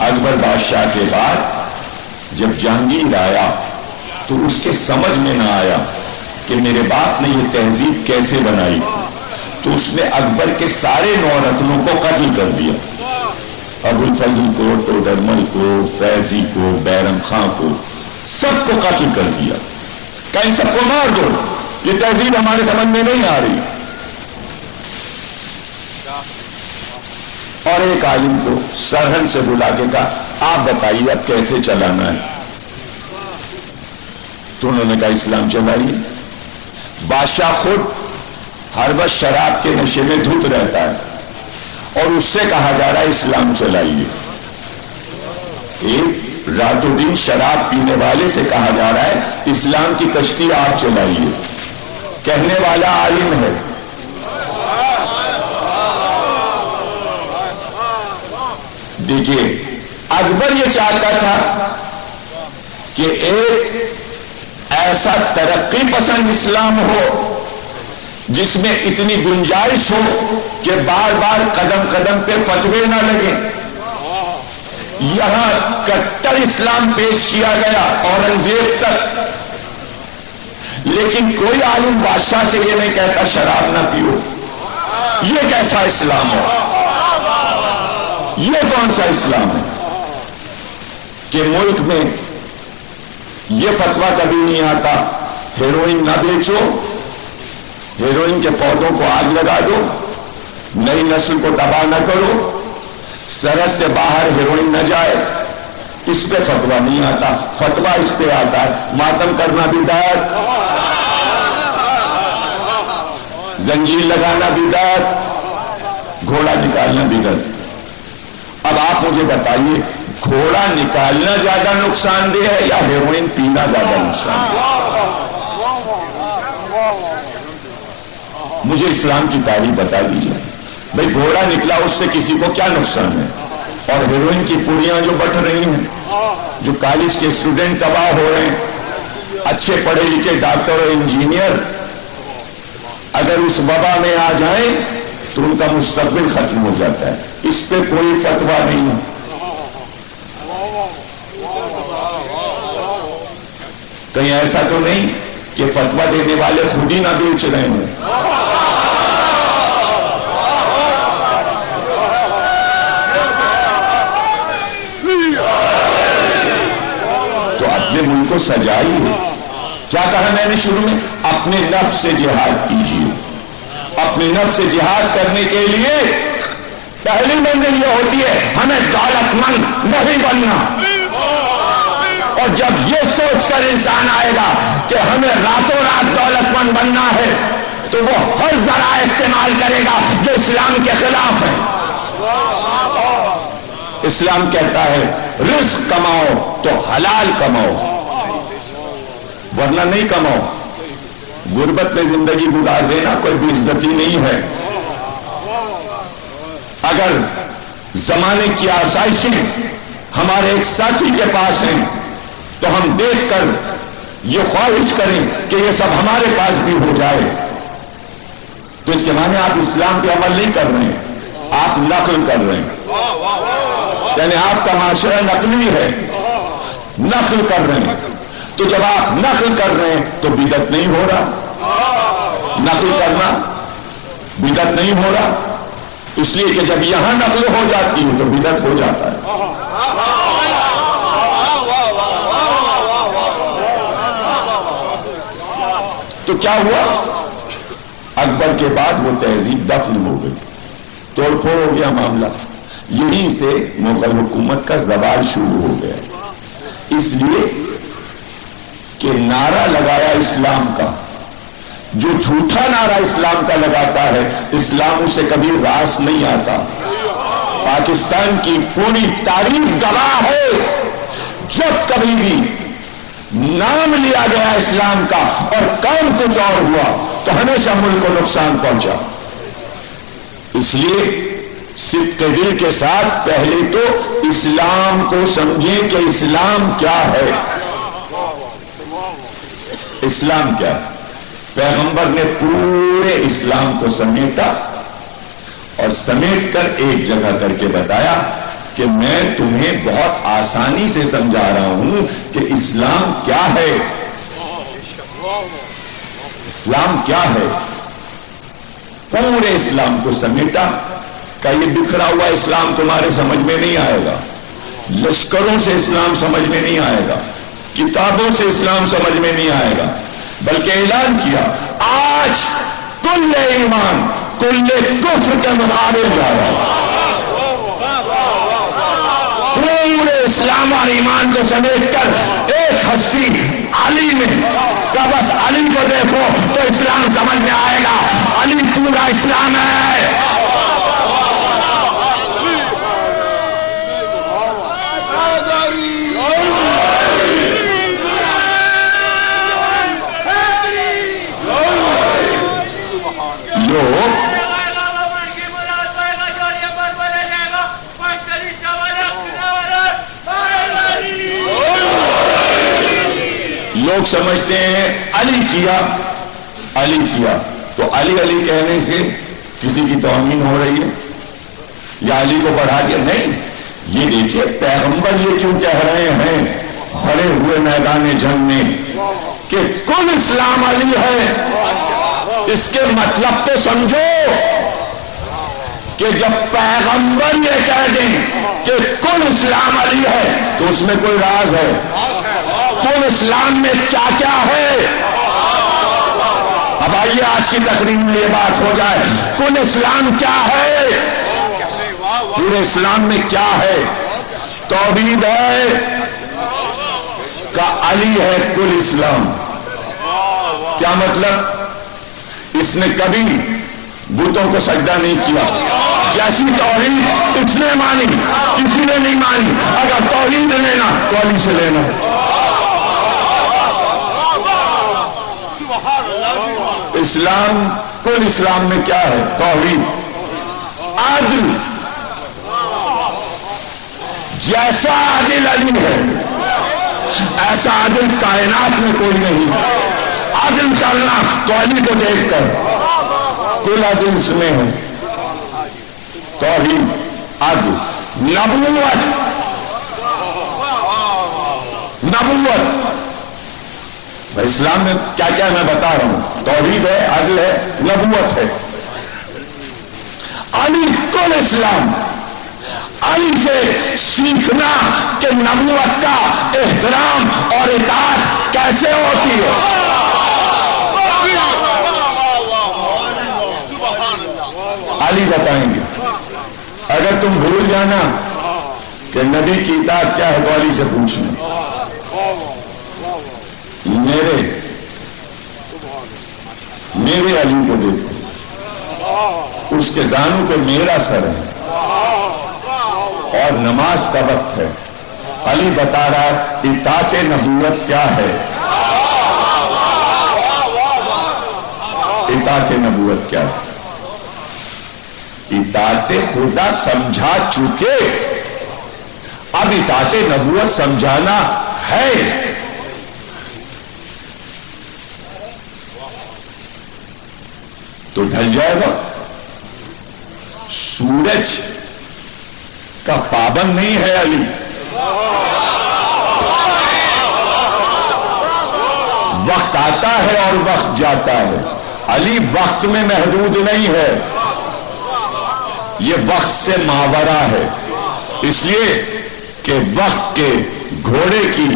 اکبر بادشاہ کے بعد جب جہانگیر آیا تو اس کے سمجھ میں نہ آیا کہ میرے باپ نے یہ تہذیب کیسے بنائی تھی، تو اس نے اکبر کے سارے 9 رتنوں کو قتل کر دیا، ابو الفضل کو، ٹوڈرمل کو، فیضی کو، بیرم خان کو، سب کو قتل کر دیا کہ ان سب کو مار دو، یہ تہذیب ہمارے سمجھ میں نہیں آ رہی۔ اور ایک عالم کو سرہن سے بلا کے کہا آپ بتائیے اب کیسے چلانا ہے، تو انہوں نے کہا اسلام چلائیے۔ بادشاہ خود ہر وقت شراب کے نشے میں دھت رہتا ہے اور اس سے کہا جا رہا ہے اسلام چلائیے۔ ایک رات و دن شراب پینے والے سے کہا جا رہا ہے اسلام کی کشتی آپ چلائیے، کہنے والا عالم ہے۔ دیکھیے اکبر یہ چاہتا تھا کہ ایک ایسا ترقی پسند اسلام ہو جس میں اتنی گنجائش ہو کہ بار بار قدم قدم پہ فتوے نہ لگیں۔ یہاں کٹر اسلام پیش کیا گیا اورنگزیب تک، لیکن کوئی عالم بادشاہ سے یہ نہیں کہتا شراب نہ پیو۔ یہ کیسا اسلام ہے؟ یہ کون سا اسلام ہے کہ ملک میں یہ فتویٰ کبھی نہیں آتا ہیروئن نہ بیچو، ہیروئن کے پودوں کو آگ لگا دو، نئی نسل کو تباہ نہ کرو، سرحد سے باہر ہیروئن نہ جائے، اس پہ فتویٰ نہیں آتا۔ فتویٰ اس پہ آتا ہے ماتم کرنا بدعت، زنجیر لگانا بدعت، گھوڑا نکالنا بدعت۔ اب آپ مجھے بتائیے گھوڑا نکالنا زیادہ نقصان دہ ہے یا ہیروئن پینا زیادہ نقصان دہ؟ مجھے اسلام کی تعریف بتا دیجیے بھئی، گھوڑا نکلا اس سے کسی کو کیا نقصان ہے؟ اور ہیروئن کی پوڑیاں جو بٹ رہی ہیں، جو کالج کے اسٹوڈنٹ تباہ ہو رہے ہیں، اچھے پڑھے لکھے ڈاکٹر اور انجینئر اگر اس وبا میں آ جائیں تو ان کا مستقبل ختم ہو جاتا ہے۔ اس پہ کوئی فتویٰ نہیں ہے۔ کہیں ایسا تو نہیں کہ فتویٰ دینے والے خود ہی نہ بیچ رہے ہیں؟ تو اپنے ملک کو سجائیے۔ کیا کہا میں نے شروع میں؟ اپنے نفس سے جہاد کیجیے۔ اپنے نفس سے جہاد کرنے کے لیے پہلی منزل یہ ہوتی ہے ہمیں دولت مند نہیں بننا، اور جب یہ سوچ کر انسان آئے گا کہ ہمیں راتوں رات دولت مند بننا ہے تو وہ ہر ذرائع استعمال کرے گا جو اسلام کے خلاف ہے۔ اسلام کہتا ہے رزق کماؤ تو حلال کماؤ، ورنہ نہیں کماؤ۔ غربت میں زندگی گزار دینا کوئی بے عزتی نہیں ہے۔ اگر زمانے کی آسائشیں ہمارے ایک ساتھی کے پاس ہیں تو ہم دیکھ کر یہ خواہش کریں کہ یہ سب ہمارے پاس بھی ہو جائے، تو اس کے معنی آپ اسلام پہ عمل نہیں کر رہے ہیں، آپ نقل کر رہے ہیں، یعنی آپ کا معاشرہ نقلی ہے، نقل کر رہے ہیں۔ تو جب آپ نقل کر رہے ہیں تو بدعت نہیں ہو رہا، نقل کرنا بدعت نہیں ہو رہا، اس لیے کہ جب یہاں نقل ہو جاتی ہے تو بدعت ہو جاتا ہے۔ تو کیا ہوا؟ اکبر کے بعد وہ تہذیب دفن ہو گئی، توڑ پھوڑ ہو گیا معاملہ، یہیں سے مغل حکومت کا زوال شروع ہو گیا۔ اس لیے کہ نعرہ لگایا اسلام کا، جو جھوٹا نعرہ اسلام کا لگاتا ہے اسلام اسے کبھی راس نہیں آتا۔ پاکستان کی پوری تاریخ گواہ ہے، جب کبھی بھی نام لیا گیا اسلام کا اور کام کچھ اور ہوا تو ہمیشہ ملک کو نقصان پہنچا۔ اس لیے صدق دل کے ساتھ پہلے تو اسلام کو سمجھیں کہ اسلام کیا ہے، اسلام کیا ہے۔ پیغمبر نے پورے اسلام کو سمیٹا اور سمیٹ کر ایک جگہ کر کے بتایا کہ میں تمہیں بہت آسانی سے سمجھا رہا ہوں کہ اسلام کیا ہے، اسلام کیا ہے۔ پورے اسلام کو سمیٹا کہ یہ بکھرا ہوا اسلام تمہارے سمجھ میں نہیں آئے گا، لشکروں سے اسلام سمجھ میں نہیں آئے گا، کتابوں سے اسلام سمجھ میں نہیں آئے گا، بلکہ اعلان کیا آج کل ایمان کل کفر کے مقابل جا رہا ہے۔ پورے اسلام اور ایمان کو سمیٹ کر ایک ہستی علی میں کہ بس علی کو دیکھو تو اسلام سمجھ میں آئے گا، علی پورا اسلام ہے۔ لوگ سمجھتے ہیں علی کیا تو علی علی کہنے سے کسی کی توہین ہو رہی ہے یا علی کو بڑھا دیا، نہیں۔ یہ دیکھیے پیغمبر یہ کیوں کہہ رہے ہیں بھرے ہوئے میدان جنگ میں کہ کل اسلام علی ہے، اس کے مطلب تو سمجھو کہ جب پیغمبر یہ کہہ دیں کہ کل اسلام علی ہے تو اس میں کوئی راز ہے۔ کل اسلام میں کیا کیا ہے؟ اب آئیے آج کی تقریر میں یہ بات ہو جائے، کل اسلام کیا ہے؟ پورے اسلام میں کیا ہے؟ توحید ہے کہ علی ہے کل اسلام۔ کیا مطلب؟ اس نے کبھی بتوں کو سجدہ نہیں کیا، جیسی توحید اس نے مانی کسی نے نہیں مانی۔ اگر توحید لینا تو علی سے لینا۔ اسلام کل اسلام میں کیا ہے؟ توحید، عدل، جیسا عادل علی ہے ایسا عادل کائنات میں کوئی نہیں۔ عدل کرنا تو علی کو دیکھ کر، کل عدل اس میں ہے۔ توحید، عدل، نبوت اسلام میں کیا کیا میں بتا رہا ہوں، توحید ہے، عدل ہے، نبوت ہے۔ علی کل اسلام، علی سے سیکھنا کہ نبوت کا احترام اور اطاعت کیسے ہوتی ہے۔ علی بتائیں گے۔ اگر تم بھول جانا کہ نبی کی اطاعت کیا ہے تو علی سے پوچھنا۔ میرے علی کو دیکھو، اس کے زانوں پہ میرا سر ہے، اور نماز کا وقت ہے. علی بتا رہا ہے اطاعت نبوت کیا ہے. اطاعت نبوت کیا ہے؟ اطاعت خدا سمجھا چکے، اب اطاعت نبوت سمجھانا ہے. تو ڈھل جائے وقت. سورج کا پابند نہیں ہے علی. وقت آتا ہے اور وقت جاتا ہے. علی وقت میں محدود نہیں ہے، یہ وقت سے ماورا ہے. اس لیے کہ وقت کے گھوڑے کی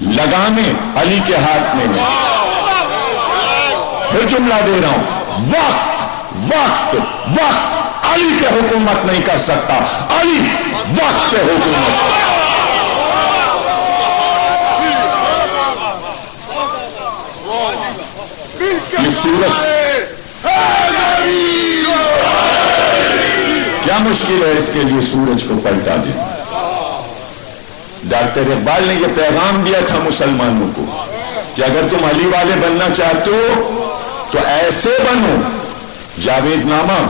لگامیں علی کے ہاتھ میں ہیں. پھر جملہ دے رہا ہوں، وقت وقت وقت علی پہ حکومت نہیں کر سکتا، علی وقت پہ حکومت. یہ سورج کیا مشکل ہے اس کے لیے سورج کو پلٹا دیں. ڈاکٹر اقبال نے یہ پیغام دیا تھا مسلمانوں کو کہ اگر تم علی والے بننا چاہتے ہو تو ایسے بنو. جاوید نامہ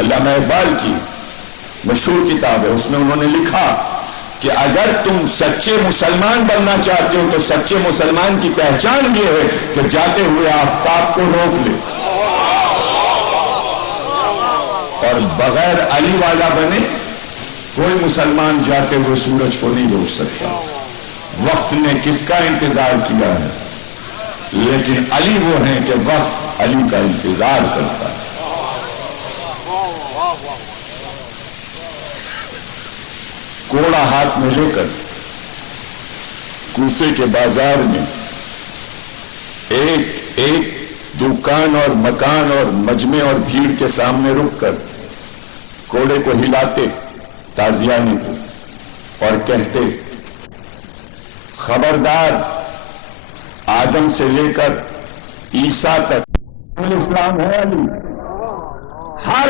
علامہ اقبال کی مشہور کتاب ہے، اس میں انہوں نے لکھا کہ اگر تم سچے مسلمان بننا چاہتے ہو تو سچے مسلمان کی پہچان یہ ہے کہ جاتے ہوئے آفتاب کو روک لے، اور بغیر علی والا بنے کوئی مسلمان جاتے ہوئے سورج کو نہیں روک سکتا. وقت نے کس کا انتظار کیا ہے، لیکن علی وہ ہیں کہ وقت علی کا انتظار کرتا ہے. کوڑا ہاتھ میں لے کر کوفے کے بازار میں ایک ایک دکان اور مکان اور مجمع اور بھیڑ کے سامنے رک کر کوڑے کو ہلاتے تازیانی کو اور کہتے خبردار، آدم سے لے کر عیسیٰ تک اسلام ہے علی. ہر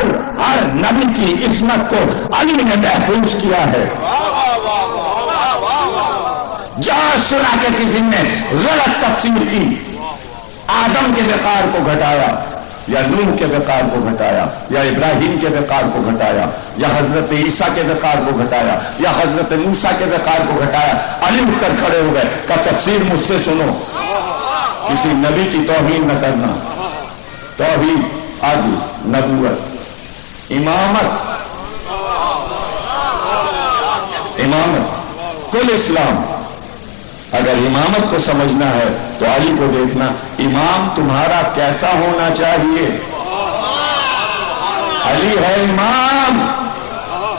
نبی کی عصمت کو علی نے محفوظ کیا ہے. جہاں سنا کہ کسی نے غلط تفسیر کی، آدم کے وقار کو گھٹایا یا نوح کے وقار کو گھٹایا یا ابراہیم کے وقار کو گھٹایا یا حضرت عیسیٰ کے وقار کو گھٹایا یا حضرت موسیٰ کے وقار کو گھٹایا، علی اٹھ کر کھڑے ہو گئے کہ تفسیر مجھ سے سنو، کسی نبی کی توہین نہ کرنا. توحید، عدل، نبوت، امامت کل اسلام. اگر امامت کو سمجھنا ہے تو علی کو دیکھنا. امام تمہارا کیسا ہونا چاہیے؟ علی ہے امام.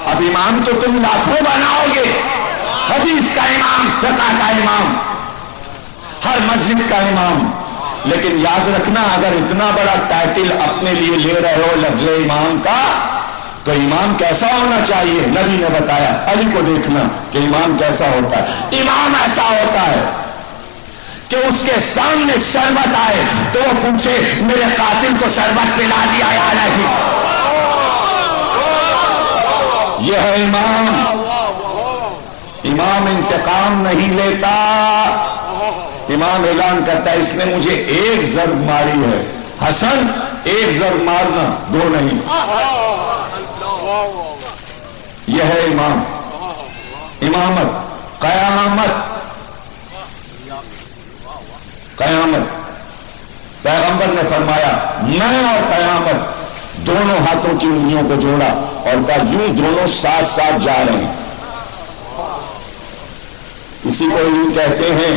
اب امام تو تم لاکھوں بناؤ گے، حدیث کا امام، فقہ کا امام، ہر مسجد کا امام. لیکن یاد رکھنا، اگر اتنا بڑا ٹائٹل اپنے لیے لے رہے ہو لفظ امام کا، تو امام کیسا ہونا چاہیے؟ نبی نے بتایا. علی کو دیکھنا کہ امام کیسا ہوتا ہے. امام ایسا ہوتا ہے کہ اس کے سامنے شربت آئے تو وہ پوچھے میرے قاتل کو شربت پلا دیا یا نہیں. یہ ہے امام. امام انتقام نہیں لیتا. امام اعلان کرتا ہے اس نے مجھے ایک ضرب ماری ہے، حسن ایک ضرب مارنا، دو نہیں. یہ ہے امام. امامت قیامت پیغمبر نے فرمایا میں اور قیامت دونوں ہاتھوں کی انگلیوں کو جوڑا اور کہا یوں دونوں ساتھ ساتھ جا رہے ہیں. اسی کو یوں کہتے ہیں.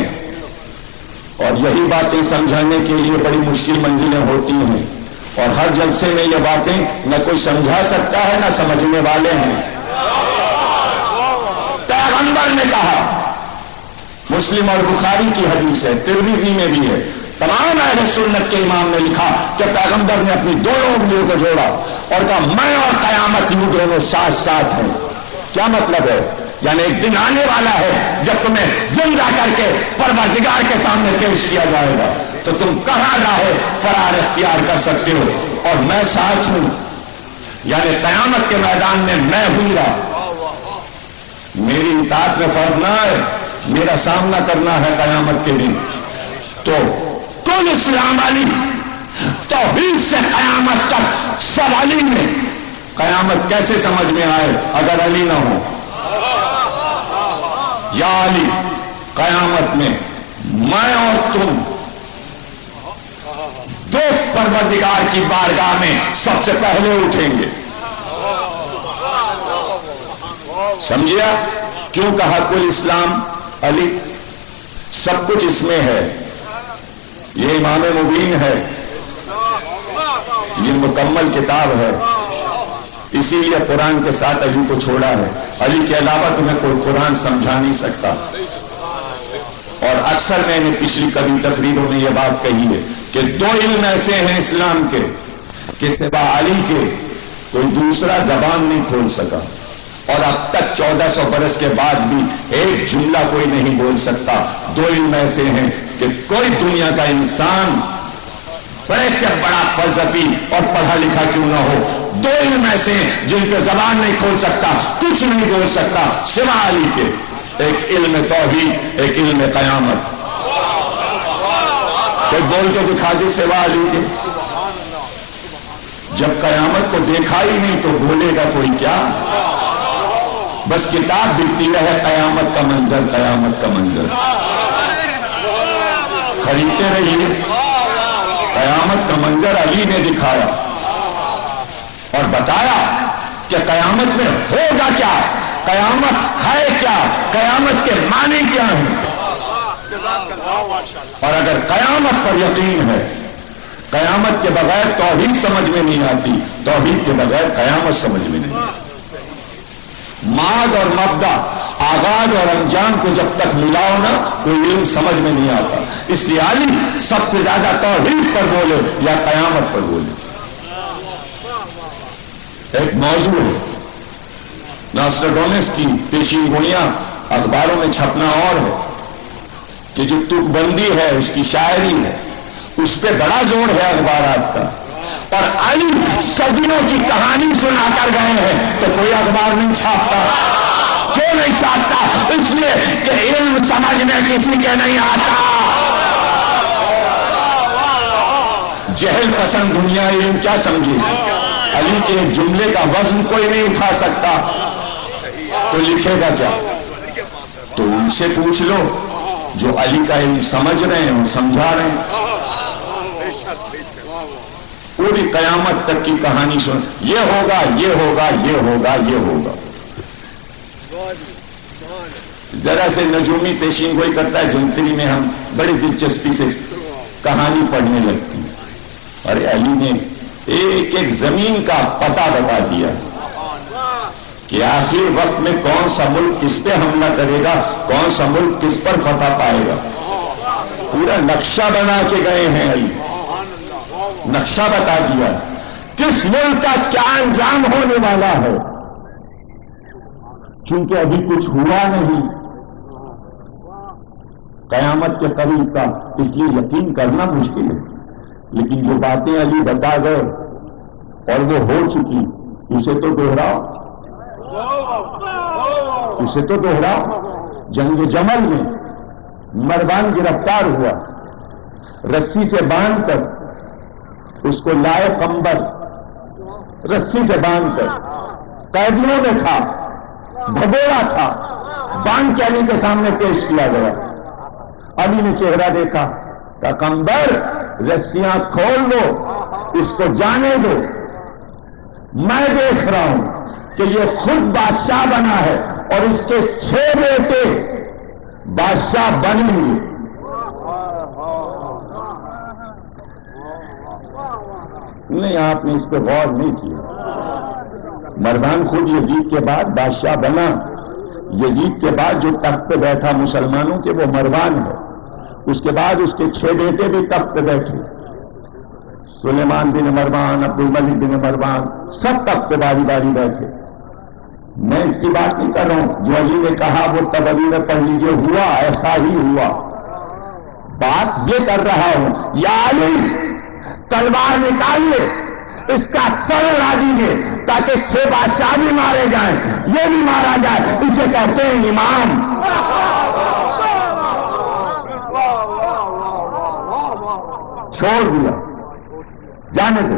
اور یہی باتیں سمجھانے کے لیے بڑی مشکل منزلیں ہوتی ہیں، اور ہر جلسے میں یہ باتیں نہ کوئی سمجھا سکتا ہے نہ سمجھنے والے ہیں. پیغمبر نے کہا، مسلم اور بخاری کی حدیث ہے، ترمذی میں بھی ہے، تمام اہل سنت کے امام نے لکھا کہ پیغمبر نے اپنی دونوں انگلیوں کو جوڑا اور کہا میں اور قیامت یوں دونوں ساتھ ساتھ ہیں. کیا مطلب ہے؟ یعنی ایک دن آنے والا ہے جب تمہیں زندہ کر کے پروردگار کے سامنے پیش کیا جائے گا تو تم کہاں راہ فرار اختیار کر سکتے ہو. اور میں ساتھ ہوں، یعنی قیامت کے میدان میں میں ہوں گا. میری اطاعت میں فرق نہ ہے، میرا سامنا کرنا ہے قیامت کے دن. تو کل اسلام علی، توحید سے قیامت تک سب علی میں. قیامت کیسے سمجھ میں آئے اگر علی نہ ہو؟ یا علی، قیامت میں میں اور تم دو پروردگار کی بارگاہ میں سب سے پہلے اٹھیں گے. سمجھیا کیوں کہا کل اسلام علی؟ سب کچھ اس میں ہے. یہ امام مبین ہے، یہ مکمل کتاب ہے. اسی لیے قرآن کے ساتھ علی کو چھوڑا ہے. علی کے علاوہ تمہیں کوئی قرآن سمجھا نہیں سکتا. اور اکثر میں نے پچھلی کبھی تقریروں میں یہ بات کہی ہے کہ دو علم ایسے ہیں اسلام کے کہ سوا علی کے کوئی دوسرا زبان نہیں کھول سکا. اور اب تک 1400 برس کے بعد بھی ایک جملہ کوئی نہیں بول سکتا. دو علم ایسے ہیں کہ کوئی دنیا کا انسان بڑے سے بڑا فلسفی اور پڑھا لکھا کیوں نہ ہو، دو علم ایسے ہیں جن پہ زبان نہیں کھول سکتا، کچھ نہیں بول سکتا سوا علی کے. ایک علم توحید، ایک علم قیامت. کوئی بول کے دکھا دے سوا علی کے. جب قیامت کو دیکھا ہی نہیں تو بولے گا کوئی کیا؟ بس کتاب بکتی رہے قیامت کا منظر، قیامت کا منظر. خریدتے رہیے. قیامت کا منظر علی نے دکھایا اور بتایا کہ قیامت میں ہوگا کیا، قیامت ہے کیا، قیامت کے معنی کیا ہیں. اور اگر قیامت پر یقین ہے، قیامت کے بغیر توحید سمجھ میں نہیں آتی، توحید کے بغیر قیامت سمجھ میں نہیں آتی. ماد اور مبدا، آغاز اور انجام کو جب تک ملاؤ نا کوئی علم سمجھ میں نہیں آتا. اس لیے علی سب سے زیادہ توحید پر بولے یا قیامت پر بولے. ایک موضوع ہے ناسٹراڈامس کی پیشین گوئیاں اخباروں میں چھپنا اور ہے کہ جو تک بندی ہے اس کی شاعری ہے، اس پہ بڑا زور ہے اخبارات کا. اور علی صدیوں کی کہانی سنا کر گئے ہیں تو کوئی اخبار نہیں چھاپتا. کیوں نہیں چھاپتا؟ اس لیے کہ علم سمجھ میں کسی کے نہیں آتا. جہل پسند دنیا علم کیا سمجھے؟ علی کے جملے کا وزن کوئی نہیں اٹھا سکتا تو لکھے گا کیا؟ تو ان سے پوچھ لو جو علی کا علم سمجھ رہے ہیں اور سمجھا رہے ہیں. پوری قیامت تک کی کہانی سن، یہ ہوگا، یہ ہوگا، یہ ہوگا، یہ ہوگا. ذرا سے نجومی پیشین گوئی کرتا ہے جنتری میں، ہم بڑی دلچسپی سے کہانی پڑھنے لگتی ہیں. ارے علی نے ایک ایک زمین کا پتہ بتا دیا کہ آخر وقت میں کون سا ملک کس پہ حملہ کرے گا، کون سا ملک کس پر فتح پائے گا. پورا نقشہ بنا کے گئے ہیں علی. نقشہ بتا دیا کس ملک کا کیا انجام ہونے والا ہے. چونکہ ابھی کچھ ہوا نہیں قیامت کے قریب کا، اس لیے یقین کرنا مشکل ہے. لیکن جو باتیں علی بتا گئے اور وہ ہو چکی، اسے تو دوہراؤ، اسے تو دوہراؤ. جنگ جمل میں مروان گرفتار ہوا، رسی سے باندھ کر اس کو لائے قمبر، رسی سے باندھ کر قیدیوں میں تھا، بھگوڑا تھا، باندھ کے علی کے سامنے پیش کیا گیا. علی نے چہرہ دیکھا، کہا قمبر رسیاں کھول دو، اس کو جانے دو. میں دیکھ رہا ہوں کہ یہ خود بادشاہ بنا ہے اور اس کے 6 بیٹے بادشاہ بنیں گے. نہیں، آپ نے اس پہ غور نہیں کیا. مروان خود یزید کے بعد بادشاہ بنا. یزید کے بعد جو تخت پہ بیٹھا مسلمانوں کے وہ مروان ہے. اس کے بعد اس کے 6 بیٹے بھی تخت پہ بیٹھے، سلیمان بن مروان، عبد الملک بن مروان، سب تخت پہ باری باری بیٹھے. میں اس کی بات نہیں کر رہا ہوں، جو علی نے کہا وہ تبری میں پڑھ لیجیے، ہوا ایسا ہی ہوا. بات یہ کر رہا ہوں، یا علی تلوار نکالیے، اس کا سر اڑا دیجیے تاکہ 6 بادشاہ بھی مارے جائیں، یہ بھی مارا جائے، اسے کہتے ہیں ایمان۔ چھوڑ دیا، جانے دو۔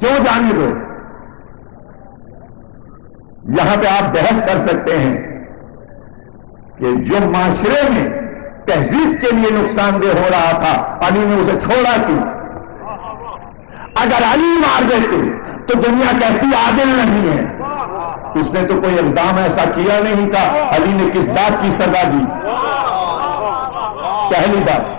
کیوں جانے دو؟ یہاں پہ آپ بحث کر سکتے ہیں کہ جو معاشرے میں تہذیب کے لیے نقصان دہ ہو رہا تھا علی نے اسے چھوڑا کیوں؟ اگر علی مار دیتے تو دنیا کہتی عادل نہیں ہے۔ اس نے تو کوئی اقدام ایسا کیا نہیں تھا، علی نے کس بات کی سزا دی؟ پہلی بات۔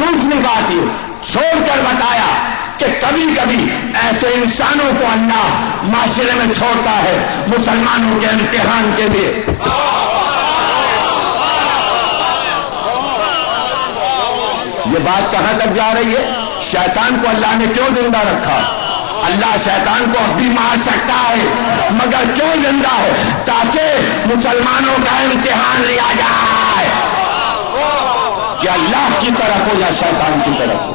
دوسری بات یہ چھوڑ کر بتایا کہ کبھی کبھی ایسے انسانوں کو اللہ معاشرے میں چھوڑتا ہے مسلمانوں کے امتحان کے لیے۔ یہ بات کہاں تک جا رہی ہے؟ شیطان کو اللہ نے کیوں زندہ رکھا؟ اللہ شیطان کو اب بھی مار سکتا ہے، مگر کیوں زندہ ہے؟ تاکہ مسلمانوں کا امتحان لیا جائے کہ اللہ کی طرف ہو یا شیطان کی طرف ہو۔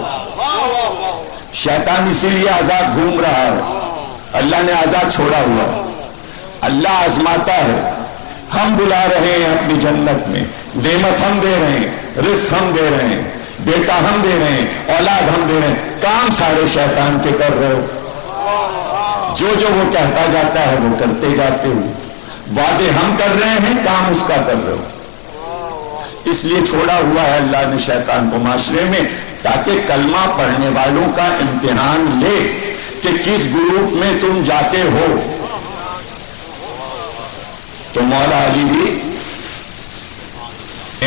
شیطان اسی لیے آزاد گھوم رہا ہے، اللہ نے آزاد چھوڑا ہوا ہے۔ اللہ آزماتا ہے، ہم بلا رہے ہیں اپنی جنت میں، نعمت ہم دے رہے ہیں، رزق ہم دے رہے ہیں، بیٹا ہم دے رہے ہیں، اولاد ہم دے رہے ہیں، کام سارے شیطان کے کر رہے ہو۔ جو وہ کہتا جاتا ہے وہ کرتے جاتے ہو، وعدے ہم کر رہے ہیں، کام اس کا کر رہے ہو۔ اس لیے چھوڑا ہوا ہے اللہ نے شیطان کو معاشرے میں، تاکہ کلمہ پڑھنے والوں کا امتحان لے کہ کس گروپ میں تم جاتے ہو۔ تو مولا علی بھی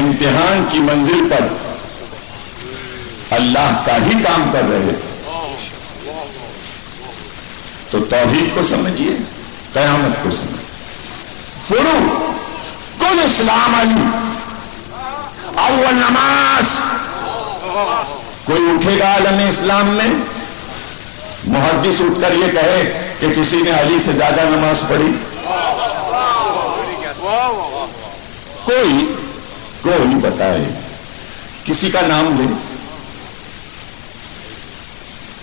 امتحان کی منزل پر اللہ کا ہی کام کر رہے۔ تو توحید کو سمجھیے، قیامت کو سمجھیے۔ فرو کل اسلام علی، اول نماز۔ کوئی اٹھے گا عالم اسلام میں محدث اٹھ کر یہ کہے کہ کسی نے علی سے زیادہ نماز پڑھی؟ کوئی بتائے، کسی کا نام لے۔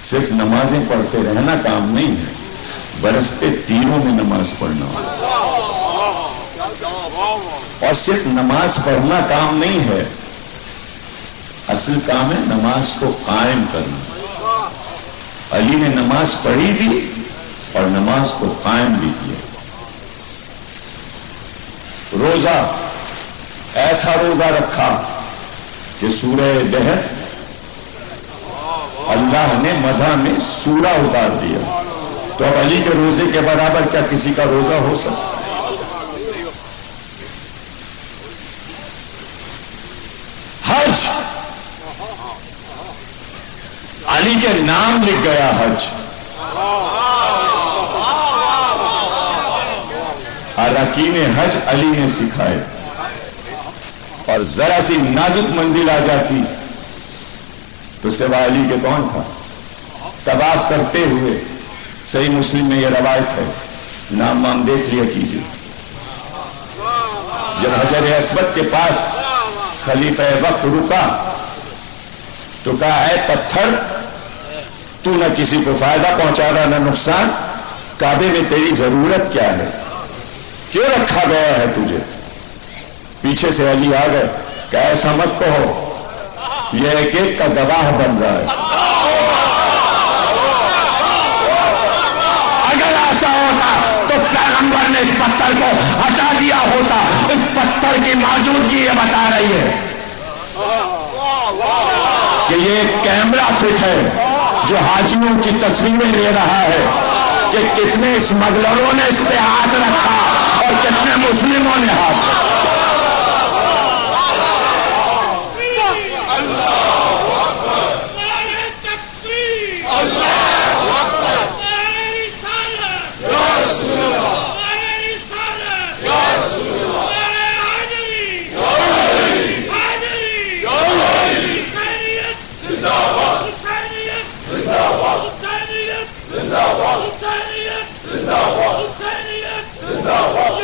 صرف نمازیں پڑھتے رہنا کام نہیں ہے، برستے تیروں میں نماز پڑھنا، اور صرف نماز پڑھنا کام نہیں ہے، اصل کام ہے نماز کو قائم کرنا۔ علی نے نماز پڑھی بھی اور نماز کو قائم بھی کیا۔ روزہ، ایسا روزہ رکھا کہ سورہ دہر اللہ نے مدح میں سورہ اتار دیا۔ تو اب علی کے روزے کے برابر کیا کسی کا روزہ ہو سکتا؟ حج، علی کے نام لکھ گیا حج۔ اراکین حج علی نے سکھائے، اور ذرا سی نازک منزل آ جاتی تو سوا علی کے کون تھا؟ طواف کرتے ہوئے، صحیح مسلم میں یہ روایت ہے، نام دیکھ لیا کیجیے، جب حجر اسود کے پاس خلیفہ وقت رکا تو کہا اے پتھر، تو نہ کسی کو فائدہ پہنچا رہا نہ نقصان، کعبے میں تیری ضرورت کیا ہے؟ کیوں رکھا گیا ہے تجھے؟ پیچھے سے علی آ گئے کہ ایسا مت کہو، یہ ایک ایک کا گواہ بن رہا ہے۔ اگر ایسا ہوتا تو پیغمبر نے اس پتھر کو ہٹا دیا ہوتا۔ اس پتھر کی موجودگی یہ بتا رہی ہے کہ یہ ایک کیمرہ فٹ ہے جو حاجیوں کی تصویریں لے رہا ہے کہ کتنے اسمگلروں نے اس پہ ہاتھ رکھا اور کتنے مسلموں نے ہاتھ رکھا۔ زندہ باد، زندہ باد، زندہ باد،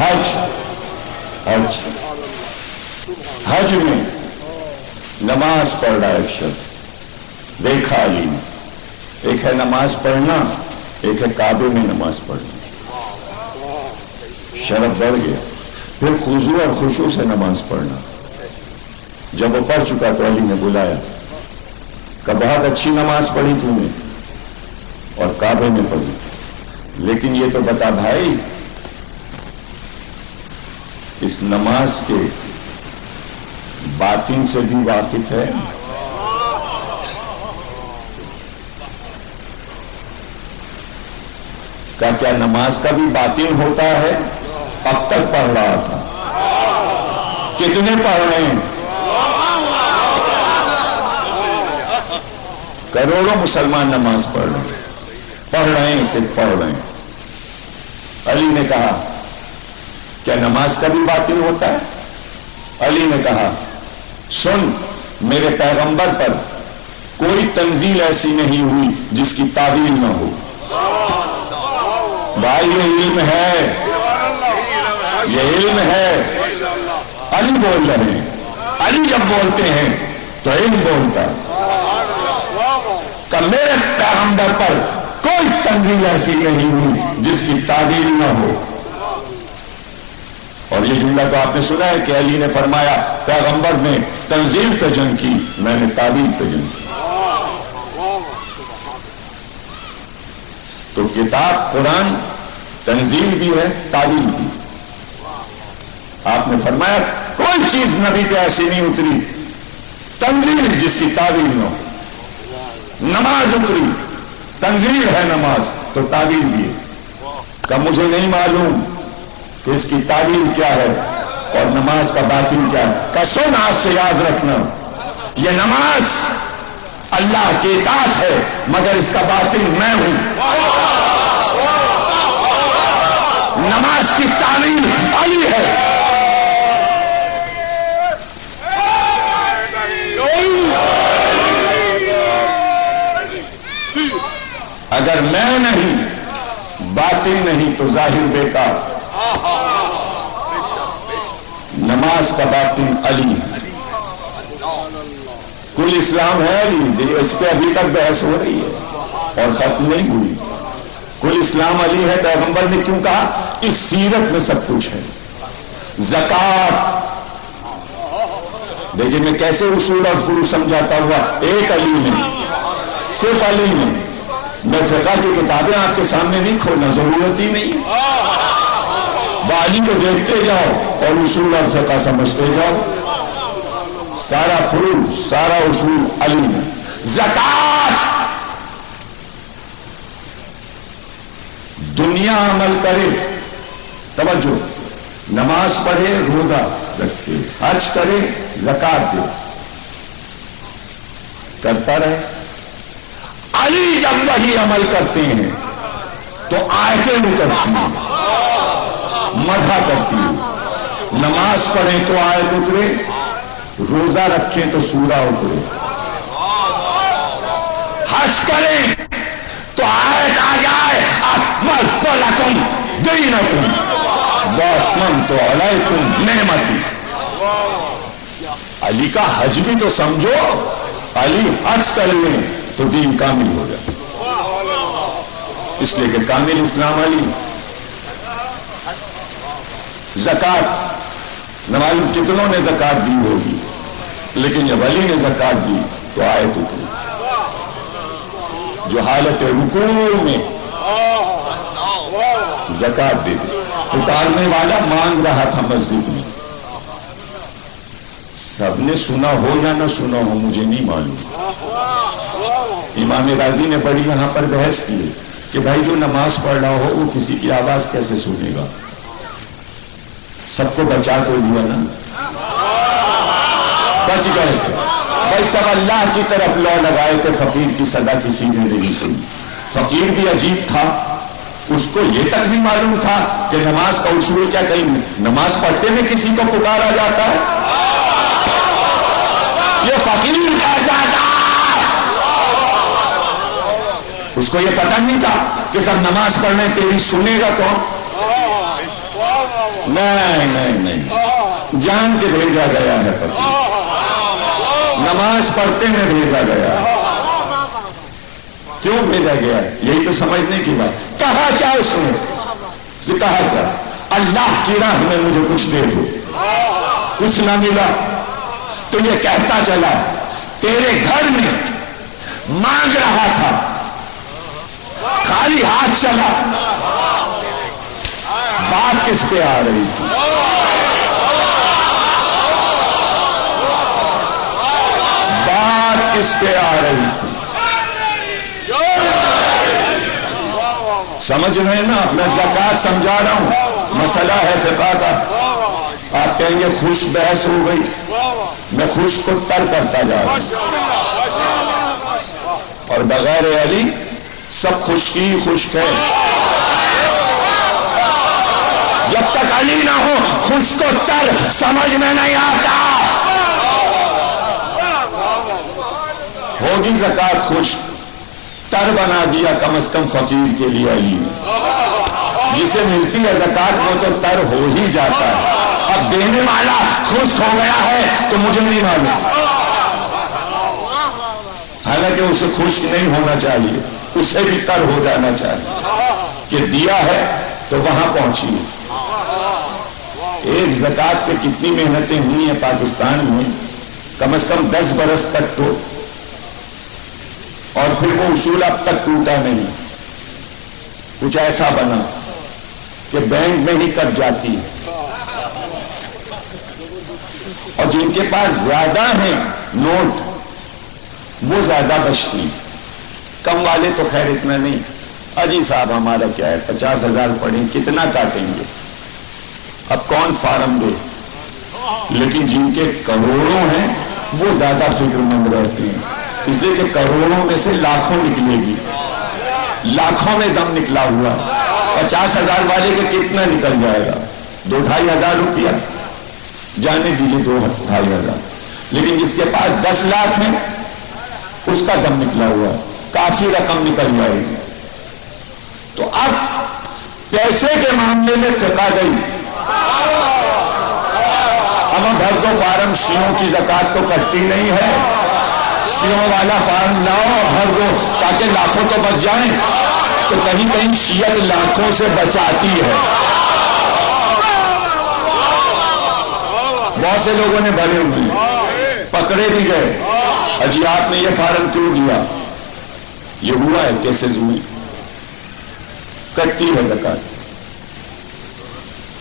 حج حج حج میں نماز پڑھ رہا ہے ایک شخص، دیکھا علی نے، ایک ہے نماز پڑھنا، ایک ہے کعبے میں نماز پڑھنا، شرف بڑھ گیا۔ پھر خضوع اور خشوع سے نماز پڑھنا۔ جب وہ پڑھ چکا تو علی نے بلایا، کہ بہت اچھی نماز پڑھی تو نے اور کعبے میں پڑھی، لیکن یہ تو بتا بھائی اس نماز کے باطن سے بھی واقف ہے؟ کیا نماز کا بھی باطن ہوتا ہے؟ اب تک پڑھ رہا تھا، کتنے پڑھ رہے ہیں؟ کروڑوں مسلمان نماز پڑھ رہے ہیں، صرف پڑھ رہے ہیں۔ علی نے کہا کیا نماز کا بھی باطن ہوتا ہے؟ علی نے کہا سن، میرے پیغمبر پر کوئی تنزیل ایسی نہیں ہوئی جس کی تعویل نہ ہو۔ بھائی یہ علم ہے، یہ علم ہے۔ علی بول رہے ہیں، علی جب بولتے ہیں تو علم بولتا ہے کہ میرے پیغمبر پر کوئی تنزیل ایسی نہیں ہوئی جس کی تعویل نہ ہو۔ اور یہ جملہ تو آپ نے سنا ہے کہ علی نے فرمایا پیغمبر نے تنزیل پہ جنگ کی، میں نے تعویل پہ جنگ کی۔ تو کتاب قرآن تنزیل بھی ہے، تعویل بھی۔ آپ نے فرمایا کوئی چیز نبی پہ ایسی نہیں اتری تنزیل جس کی تعویل نہ ہو۔ نماز اتری، تنزیل ہے نماز تو تعویل بھی ہے۔ کہ مجھے نہیں معلوم کہ اس کی تعویل کیا ہے اور نماز کا باطن کیا ہے۔ کہ سن، آج سے یاد رکھنا، یہ نماز اللہ کی اطاعت ہے مگر اس کا باطن میں ہوں۔ نماز کی تعویل علی ہے۔ اگر میں نہیں، باطن نہیں تو ظاہر بیکار۔ نماز کا باطن علی، کل اسلام ہے علی، اس پہ ابھی تک بحث ہو رہی ہے اور ختم نہیں ہوئی۔ کل اسلام علی ہے، پیغمبر نے کیوں کہا؟ اس سیرت میں سب کچھ ہے۔ زکوٰۃ دیکھیں میں کیسے اصول اور فروع سمجھاتا ہوا، ایک علی نے، صرف علی نے۔ میں فقہ کی کتابیں آپ کے سامنے نہیں کھولنا، ضرورت ہی نہیں، علی کو دیکھتے جاؤ اور اصول اور فقہ سمجھتے جاؤ۔ سارا فروع، سارا اصول علی نے۔ زکوٰۃ دنیا عمل کرے، توجہ، نماز پڑھے، روزہ رکھے، حج کرے، زکوٰۃ دے، کرتا رہے۔ علی جب وہی عمل کرتے ہیں تو آیتیں اترتی ہیں، مدح کرتی ہیں۔ نماز پڑھیں تو آیت اترے، روزہ رکھیں تو سورہ اترے، حج کریں تو آیت آ جائے اکملت لکم دینکم واتممت علیکم نعمتی۔ علی کا حج بھی تو سمجھو، علی حج کر لیں تو دین کامل ہو جائے، اس لیے کہ کامل اسلام علی۔ زکوٰۃ نہ معلوم کتنوں نے زکوٰۃ دی ہوگی، لیکن جب علی نے زکوٰۃ دی تو آیت اتری، جو حالت رکوع میں زکوٰۃ دے دی۔ پکارنے والا مانگ رہا تھا مسجد میں، سب نے سنا ہو یا نہ سنا ہو مجھے نہیں معلوم۔ امام راضی نے بڑی یہاں پر بحث کی کہ بھائی جو نماز پڑھ رہا ہو وہ کسی کی آواز کیسے سنے گا؟ سب کو بچا تو دیا نا، بچ گئے سے بھائی سب اللہ کی طرف لو لگائے کہ فقیر کی صدا کسی نے نہیں سنی۔ فقیر بھی عجیب تھا، اس کو یہ تک نہیں معلوم تھا کہ نماز کا اصول کیا، کہیں نماز پڑھتے میں کسی کو پکارا جاتا ہے؟ یہ فقیر کا زیادہ، اس کو یہ پتہ نہیں تھا کہ سب نماز پڑھنے تیری سنے گا کون؟ نہیں، جان کے بھیجا گیا ہے فقیر، نماز پڑھتے میں بھیجا گیا ہے۔ کیوں بھیجا گیا ہے؟ یہی تو سمجھنے کی بات۔ کہا کیا اس نے؟ کہا کیا؟ اللہ کی راہ میں مجھے کچھ دے دو، کچھ نہ ملا تو یہ کہتا چلا تیرے گھر میں مانگ رہا تھا، خالی ہاتھ چلا۔ بات کس پہ آ رہی تھی؟ بات کس پہ آ رہی تھی؟ سمجھ رہے ہیں نا؟ میں زکوٰۃ سمجھا رہا ہوں، مسئلہ ہے فقہ کا۔ آپ کہیں گے خوش بحث ہو گئی، میں خوش کو تر کرتا جا رہا ہوں، اور بغیر علی سب خشکی ہی خشک ہے۔ جب تک علی نہ ہو خوش کو تر سمجھ میں نہیں آتا۔ ہوگی زکوٰۃ خشک، تر بنا دیا کم از کم فقیر کے لیے علی نے۔ جسے ملتی ہے زکوٰۃ وہ تو تر ہو ہی جاتا ہے۔ اب دینے والا خوش ہو گیا ہے تو مجھے نہیں معلوم، حالانکہ اسے خوش نہیں ہونا چاہیے، اسے بھی تر ہو جانا چاہیے کہ دیا ہے تو وہاں پہنچی۔ ایک زکوٰۃ پہ کتنی محنتیں ہوئی ہیں پاکستان میں، کم از کم 10 برس تک تو، اور پھر وہ اصول اب تک ٹوٹا نہیں۔ کچھ ایسا بنا کہ بینک میں ہی کٹ جاتی ہے، اور جن کے پاس زیادہ ہیں نوٹ وہ زیادہ بچتی، کم والے تو خیر اتنا نہیں۔ اجی صاحب ہمارا کیا ہے، 50,000 پڑیں کتنا کاٹیں گے، اب کون فارم دے؟ لیکن جن کے کروڑوں ہیں وہ زیادہ فکر مند رہتے ہیں، اس لیے کہ کروڑوں میں سے لاکھوں نکلے گی، لاکھوں میں دم نکلا ہوا۔ 50,000 والے کا کتنا نکل جائے گا؟ 2-2.5 روپیہ، جانے دیجیے 2-2.5 لیکن جس کے پاس 10 لاکھ ہے اس کا دم نکلا ہوا، کافی رقم نکل جائے گی۔ تو اب پیسے کے معاملے میں فقہ گئی، اما بھر کو فارم شیعوں کی زکوٰۃ تو کٹتی نہیں ہے، شیعوں والا فارم لاؤ اور بھر دو تاکہ لاکھوں تو بچ جائیں، تو کہیں کہیں شیعت لاکھوں سے بچاتی ہے۔ بہت سے لوگوں نے بھرے ہوئے، پکڑے بھی گئے، اجی آپ نے یہ فارم کیوں دیا؟ یہ ہوا ہے، کیسز ہوئی، کٹتی ہے زکوٰۃ۔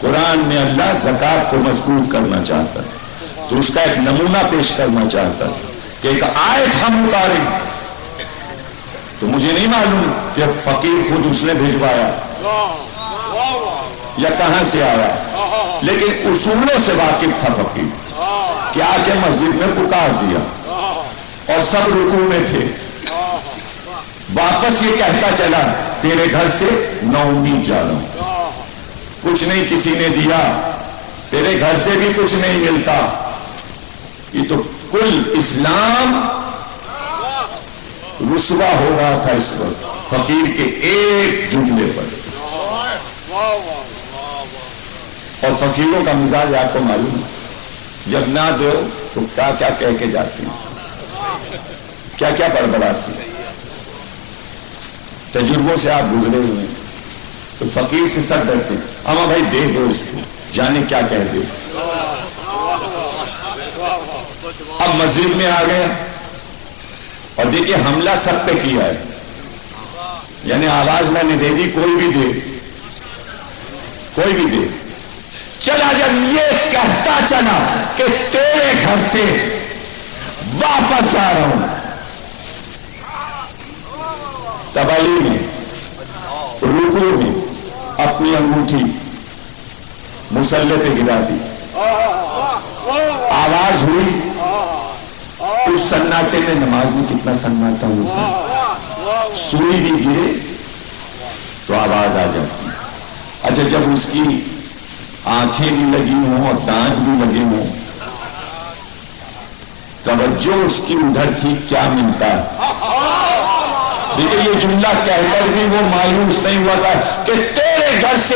قرآن میں اللہ زکوٰۃ کو مضبوط کرنا چاہتا ہے، تو اس کا ایک نمونہ پیش کرنا چاہتا ہے کہ ایک آیت ہم اتاریں، تو مجھے نہیں معلوم کہ فقیر خود اس نے بھجوایا یا کہاں سے آیا، لیکن اصولوں سے واقف تھا فقیر، کہ آ کے مسجد میں پکار دیا اور سب رکوع میں تھے، واپس یہ کہتا چلا تیرے گھر سے نا امید جا رہا ہوں، کچھ نہیں کسی نے دیا، تیرے گھر سے بھی کچھ نہیں ملتا۔ یہ تو کل اسلام رسوا ہو رہا تھا اس وقت فقیر کے ایک جملے پر، اور فقیروں کا مزاج آپ کو معلوم ہے، جب نہ دو تو کیا کیا کہہ کے جاتے ہیں، کیا کیا بڑبڑاتے ہیں، تجربوں سے آپ گزرے ہوئے ہیں، تو فقیر سے سب ڈرتے ہیں، اما بھائی دے دو اس کو، جانے کیا کہہ دے۔ اب مسجد میں آ گئے اور دیکھیے حملہ سب پہ کیا ہے، یعنی آواز میں نے دے دی، کوئی بھی دے، کوئی بھی دے۔ چلا جب یہ کہتا چلا کہ تیرے گھر سے واپس آ رہا ہوں، تب علی نے رکوع میں اپنی انگوٹھی مصلی پہ گرا دی، آواز ہوئی، اس سناٹے میں نماز میں کتنا سناٹا ہوتا ہے، سوئی بھی گرے تو آواز آ جاتی۔ اچھا جب اس کی آنکھیں بھی لگی ہوں اور دانت بھی لگے ہوں، توجہ اس کی ادھر تھی، کیا ملتا ہے؟ دیکھیں یہ جملہ کہہ کر بھی وہ مایوس نہیں ہوا تھا کہ تیرے گھر سے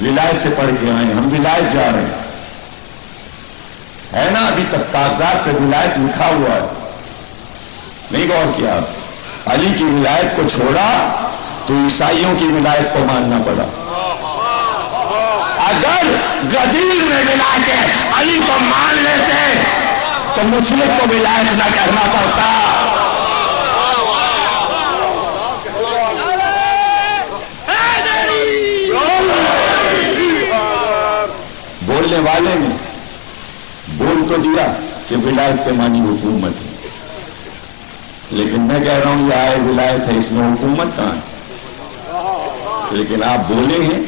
ولایت سے پڑھ کے آئے، ہم ولایت جا رہے ہیں، ہے نا ابھی تک کاغذات پہ ولایت لکھا ہوا ہے، نہیں غور کیا آپ؟ علی کی ولایت کو چھوڑا تو عیسائیوں کی ولایت کو ماننا پڑا۔ اگر غدیر میں ولایت علی کو مان لیتے تو مشرک کو ولایت نہ کہنا پڑتا۔ بولنے والے نے بول تو دیا کہ ولایت کے معنی حکومت ہے، لیکن میں کہہ رہا ہوں یہ آئے ولایت ہے، اس میں حکومت کہاں ہے؟ لیکن آپ بولے ہیں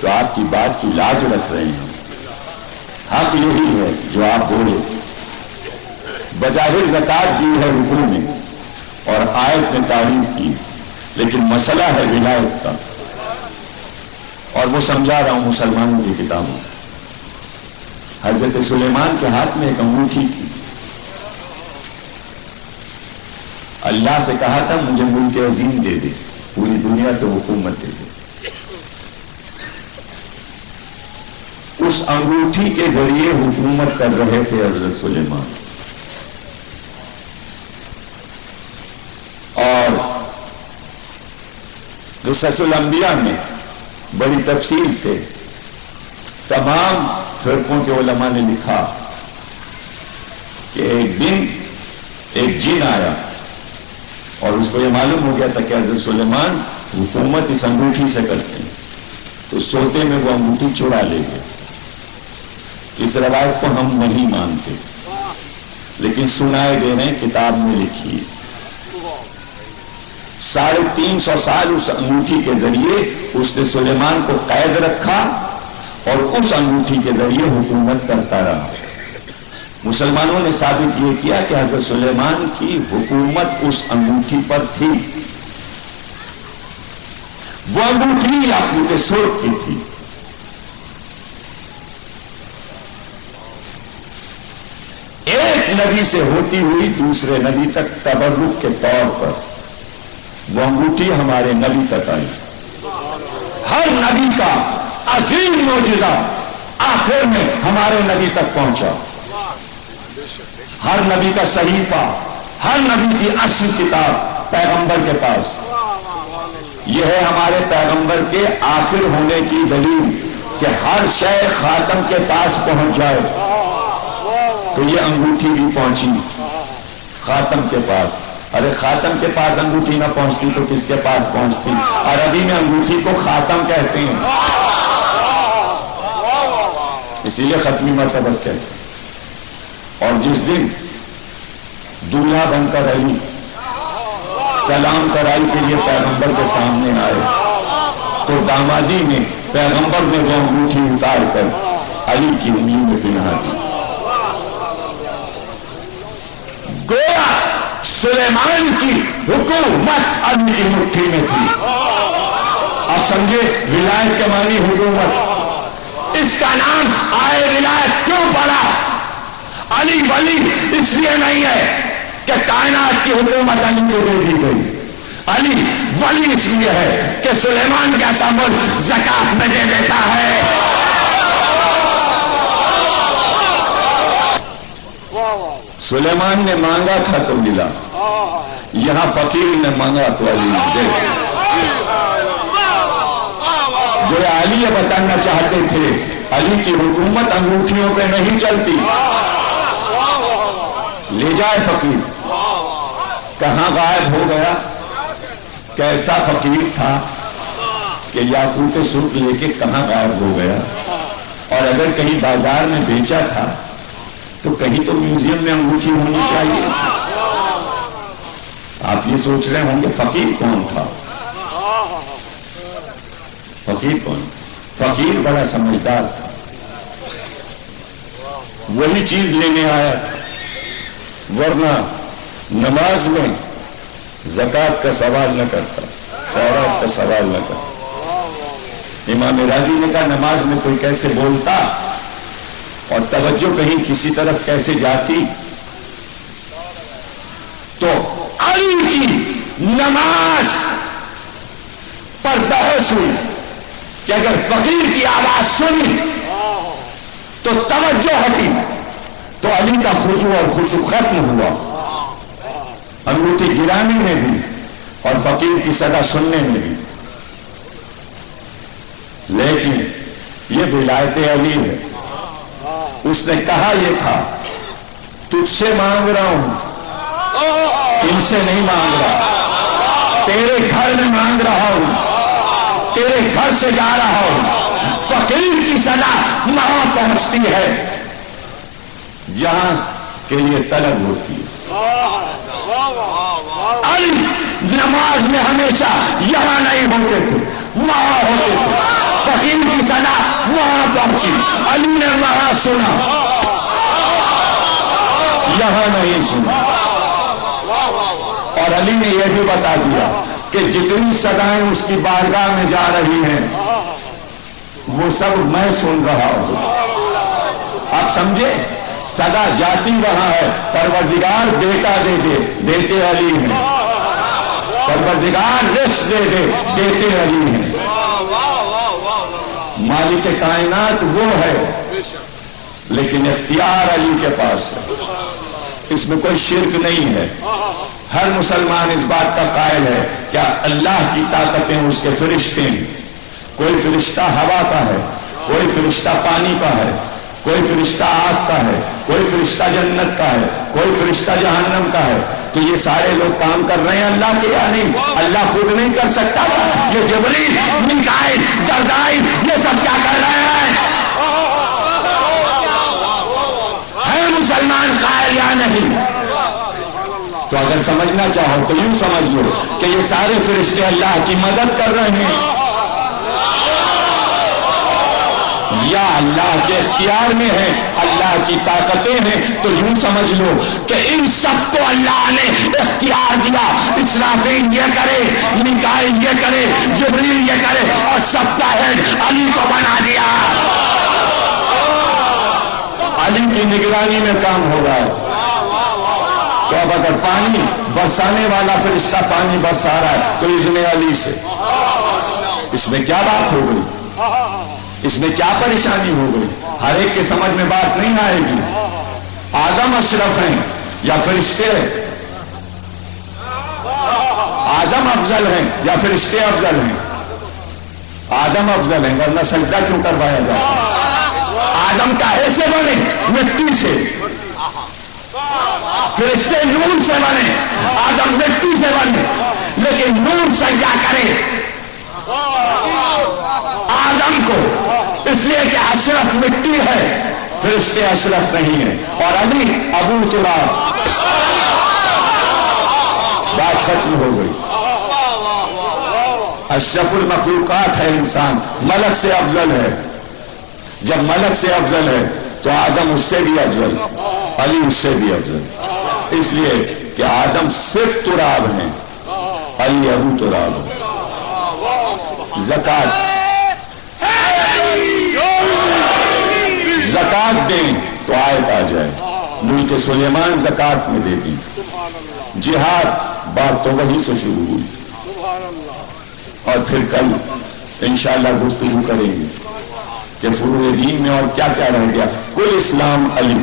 تو آپ کی بات کی لاج رکھ رہے ہیں، حق یہی ہے جو آپ بولے۔ بظاہر زکوٰۃ دی ہے رکوع میں اور آیت نے تعریف کی، لیکن مسئلہ ہے ولایت کا، اور وہ سمجھا رہا ہوں مسلمانوں کی کتابوں سے۔ حضرت سلیمان کے ہاتھ میں ایک انگوٹھی تھی، اللہ سے کہا تھا مجھے ملک عظیم دے دے، پوری دنیا پہ حکومت دے دے۔ اس انگوٹھی کے ذریعے حکومت کر رہے تھے حضرت سلیمان، اور قصص الانبیاء میں بڑی تفصیل سے تمام فرقوں کے علماء نے لکھا کہ ایک دن ایک جن آیا اور اس کو یہ معلوم ہو گیا تھا کہ حضرت سلیمان حکومت اس انگوٹھی سے کرتے ہیں، تو سوتے میں وہ انگوٹھی چرا لے گئے۔ اس روایت کو ہم نہیں مانتے، لیکن سنائے گئے ہیں، کتاب میں لکھی۔ 350 سال اس انگوٹھی کے ذریعے اس نے سلیمان کو قید رکھا اور اس انگوٹھی کے ذریعے حکومت کرتا رہا۔ مسلمانوں نے ثابت یہ کیا کہ حضرت سلیمان کی حکومت اس انگوٹھی پر تھی، وہ انگوٹھی یاقوت سرخ کی تھی۔ ایک نبی سے ہوتی ہوئی دوسرے نبی تک تبرک کے طور پر وہ انگوٹھی ہمارے نبی تک آئی۔ ہر نبی کا عظیم معجزہ آخر میں ہمارے نبی تک پہنچا، ہر نبی کا صحیفہ، ہر نبی کی اصل کتاب پیغمبر کے پاس۔ یہ ہے ہمارے پیغمبر کے آخر ہونے کی دلیل کہ ہر شے خاتم کے پاس پہنچ جائے، تو یہ انگوٹھی بھی پہنچی خاتم کے پاس۔ ارے خاتم کے پاس انگوٹھی نہ پہنچتی تو کس کے پاس پہنچتی؟ عربی میں انگوٹھی کو خاتم کہتے ہیں، اسی لیے ختمی مرتبہ کہتے ہیں۔ اور جس دن دولہا بن کر علی سلام کرائی کے لیے پیغمبر کے سامنے آئے تو دامادی میں پیغمبر نے وہ انگوٹھی اتار کر علی کی انگلی میں پہنا دی۔ گویا سلیمان کی حکومت علی کی مٹھی میں تھی۔ آپ سمجھے ولایت کے معنی حکومت۔ اس کا نام آئے ولایت کیوں پڑا؟ علی ولی اس لیے نہیں ہے کہ کائنات کی حکومت علی کو دے دی گئی، علی ولی اس لیے ہے کہ سلیمان جیسا ملک زکات میں دے دیتا ہے۔ سلیمان نے مانگا تھا تو ملا، یہاں فقیر نے مانگا تو علی دے۔ جو علی یہ بتانا چاہتے تھے علی کی حکومت انگوٹھیوں پہ نہیں چلتی۔ لے جائے فقیر، کہاں غائب ہو گیا؟ کیسا فقیر تھا کہ یاقوت سرخ لے کے کہاں غائب ہو گیا؟ اور اگر کہیں بازار میں بیچا تھا تو کہیں تو میوزیم میں انگوٹھی ہونی چاہیے۔ آپ یہ سوچ رہے ہوں گے فقیر کون تھا؟ فقیر کون؟ فقیر بڑا سمجھدار تھا، وہی چیز لینے آیا تھا، ورنہ نماز میں زکوٰۃ کا سوال نہ کرتا، خیرات کا سوال نہ کرتا۔ امام راضی نے کہا نماز میں کوئی کیسے بولتا اور توجہ کہیں کسی طرف کیسے جاتی؟ تو علی کی نماز پر بحث ہوئی، کہ اگر فقیر کی آواز سنی تو توجہ ہٹی تو علی کا خضوع اور خشوع ختم ہوا، انگوٹھی گرانے میں بھی اور فقیر کی صدا سننے میں بھی۔ لیکن یہ ولایت علی ہے، اس نے کہا یہ تھا تجھ سے مانگ رہا ہوں، ان سے نہیں مانگ رہا، تیرے گھر میں مانگ رہا ہوں، تیرے گھر سے جا رہا ہوں۔ فقیر کی صدا وہاں پہنچتی ہے جہاں کے لیے طلب ہوتی ہے۔ علی نماز میں ہمیشہ یہاں نہیں ہوتے تھے، وہاں ہوتے تھے۔ فقیر کی صدا وہاں پہنچی، علی نے وہاں سنا، یہاں نہیں سنا۔ اور علی نے یہ بھی بتا دیا کہ جتنی صدائیں اس کی بارگاہ میں جا رہی ہیں وہ سب میں سن رہا ہوں۔ آپ سمجھے؟ صدا جاتی وہاں ہے، پروردگار بیٹا دے دے، دیتے علی ہیں، پروردگار رزق دے دے، دیتے علی ہیں۔ مالک کائنات وہ ہے لیکن اختیار علی کے پاس ہے، اس میں کوئی شرک نہیں ہے۔ ہر مسلمان اس بات کا قائل ہے کہ اللہ کی طاقتیں اس کے فرشتے ہیں، کوئی فرشتہ ہوا کا ہے، کوئی فرشتہ پانی کا ہے، کوئی فرشتہ آگ کا ہے، کوئی فرشتہ جنت کا ہے، کوئی فرشتہ جہنم کا ہے۔ تو یہ سارے لوگ کام کر رہے ہیں اللہ کے یا نہیں؟ اللہ خود نہیں کر سکتا تھا؟ یہ جبریل، میکائیل، جبرائیل یہ سب کیا کر رہے ہیں؟ ہے مسلمان قائل یا نہیں؟ تو اگر سمجھنا چاہو تو یوں سمجھ لو کہ یہ سارے فرشتے اللہ کی مدد کر رہے ہیں یا اللہ کے اختیار میں ہیں، اللہ کی طاقتیں ہیں۔ تو یوں سمجھ لو کہ ان سب کو اللہ نے اختیار دیا، اسرافیل یہ کرے، میکائیل یہ کرے، جبریل یہ کرے، اور سب کا ہیڈ علی کو بنا دیا۔ علی کی نگرانی میں کام ہو رہا ہے۔ تو اب اگر پانی برسانے والا فرشتہ پانی برسا رہا ہے تو اذن علی سے، اس میں کیا بات ہو گئی؟ اس میں کیا پریشانی ہو گئی؟ ہر ایک کے سمجھ میں بات نہیں آئے گی۔ آدم اشرف ہیں یا فرشتے؟ آدم افضل ہیں یا فرشتے افضل ہیں؟ آدم افضل ہیں، ورنہ سجدہ کیوں کروایا جاتا ہے؟ آدم کاہے سے بنے؟ مٹی سے۔ فرشتے نور سے بنے، آدم مٹی سے بنے، لیکن نور سجدہ کرے آدم کو، اس لیے کہ اشرف مٹی ہے، فرشتے اشرف نہیں ہیں۔ اور علی ابو تراب، بات ختم ہو گئی۔ اشرف المخلوقات ہے انسان، ملک سے افضل ہے۔ جب ملک سے افضل ہے تو آدم اس سے بھی افضل، علی اس سے بھی افضل، اس لیے کہ آدم صرف تراب ہیں، علی ابو تراب ہے۔ زکات زکات دیں تو آیت آ جائے، ملک سلیمان زکات میں دے دی۔ جہاد بات تو وہیں سے شروع ہوئی، اور پھر کل انشاءاللہ گفتگو کریں گے کہ فروع دین میں اور کیا کیا رہ گیا۔ کل اسلام علی،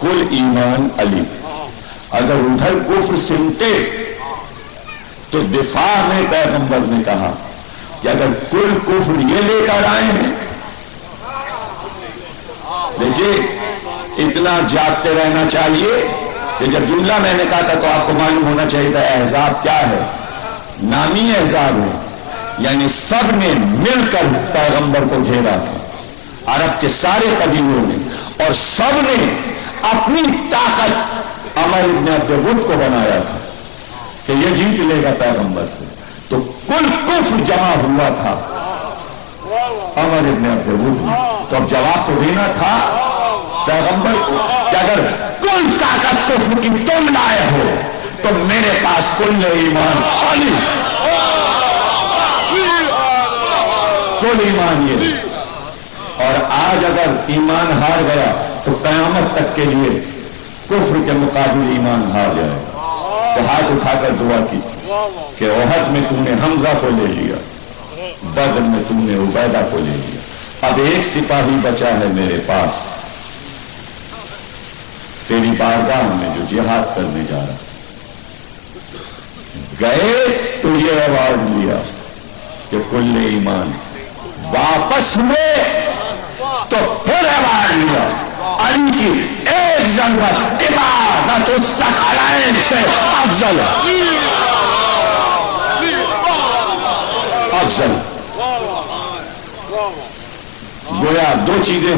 کل ایمان علی۔ اگر ادھر کفر سنتے تو دفاع میں پیغمبر نے کہا کہ اگر کل کفر یہ لے کر آئے ہیں، دیکھیے اتنا جاگتے رہنا چاہیے کہ جب جملہ میں نے کہا تھا تو آپ کو معلوم ہونا چاہیے تھا احزاب کیا ہے، نامی احزاب ہے، یعنی سب نے مل کر پیغمبر کو گھیرا تھا، عرب کے سارے قبیلوں نے، اور سب نے اپنی طاقت عمر ابن عبد ود کو بنایا تھا کہ یہ جیت لے گا پیغمبر سے۔ تو کل کفر جمع ہوا تھا عمر ابن عبد ود میں، تو اب جواب تو دینا تھا پیغمبر کو کہ اگر کل طاقت کفر کی تم لائے ہو تو میرے پاس کل ایمان علی، کل ایمان یہ۔ اور آج اگر ایمان ہار گیا تو قیامت تک کے لیے کفر کے مقابل ایمان ہار جائے۔ تو ہاتھ اٹھا کر دعا کی تھی کہ احد میں تم نے حمزہ کو لے لیا، بدر میں تم نے عبیدہ کو لے لیا، اب ایک سپاہی بچا ہے میرے پاس تیری بارگاہ میں جو جہاد کرنے جا رہا، گئے تو یہ ایوارڈ لیا کہ کل ایمان، واپس ہوئے تو پھر ایوارڈ لیا علی کی ایک ضربت عبادت الثقلین سے افضل افضل۔ گویا دو چیزیں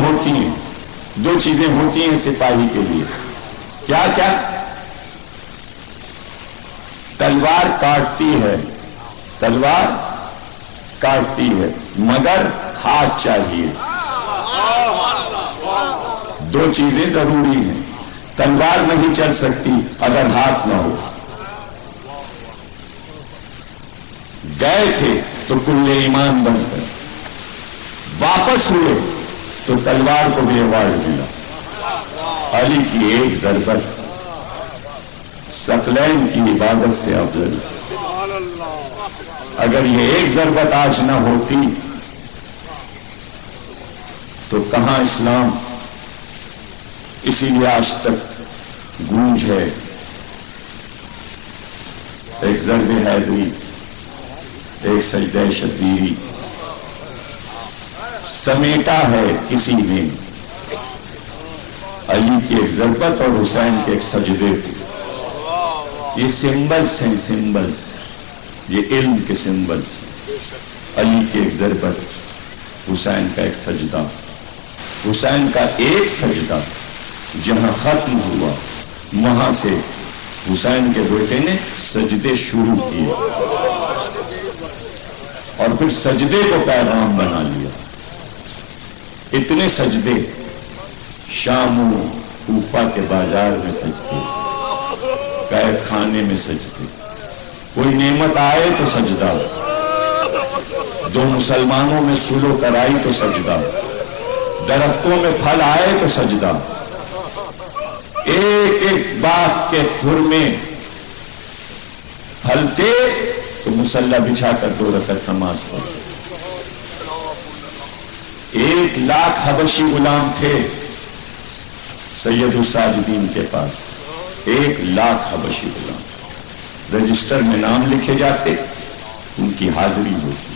ہوتی ہیں سپاہی کے لیے، کیا کیا؟ تلوار کاٹتی ہے مگر ہاتھ چاہیے، دو چیزیں ضروری ہیں، تلوار نہیں چل سکتی اگر ہاتھ نہ ہو۔ گئے تھے تو کل ایمان بن کر، واپس ہوئے تو تلوار کو بھی ایوارڈ ملا، علی کی ایک ضربت ثقلین کی عبادت سے افضل۔ اگر یہ ایک ضربت آج نہ ہوتی تو کہاں اسلام؟ اسی لیے آج تک گونج ہے، ایک ضرب حیدری، ایک سجدہ شبیری، سمیٹا ہے کسی نے علی کی ایک ضربت اور حسین کے ایک سجدے کو۔ یہ سمبلز ہیں، سمبلز، یہ علم کے سمبلز ہیں۔ علی کی ایک ضربت، حسین کا ایک سجدہ، حسین کا ایک سجدہ جہاں ختم ہوا وہاں سے حسین کے بیٹے نے سجدے شروع کیے اور پھر سجدے کو پیغام بنا لیا۔ اتنے سجدے، شام و کوفہ کے بازار میں سجدے، قید خانے میں سجدے، کوئی نعمت آئے تو سجدہ، دو مسلمانوں میں صلح کرائی تو سجدہ، درختوں میں پھل آئے تو سجدہ، ایک ایک باغ کے پھر میں پھلتے تو مصلی بچھا کر 2 رکعت نماز پڑھتے۔ 1,00,000 حبشی غلام تھے سید الساجدین کے پاس، 1,00,000 حبشی غلام، رجسٹر میں نام لکھے جاتے، ان کی حاضری ہوتی،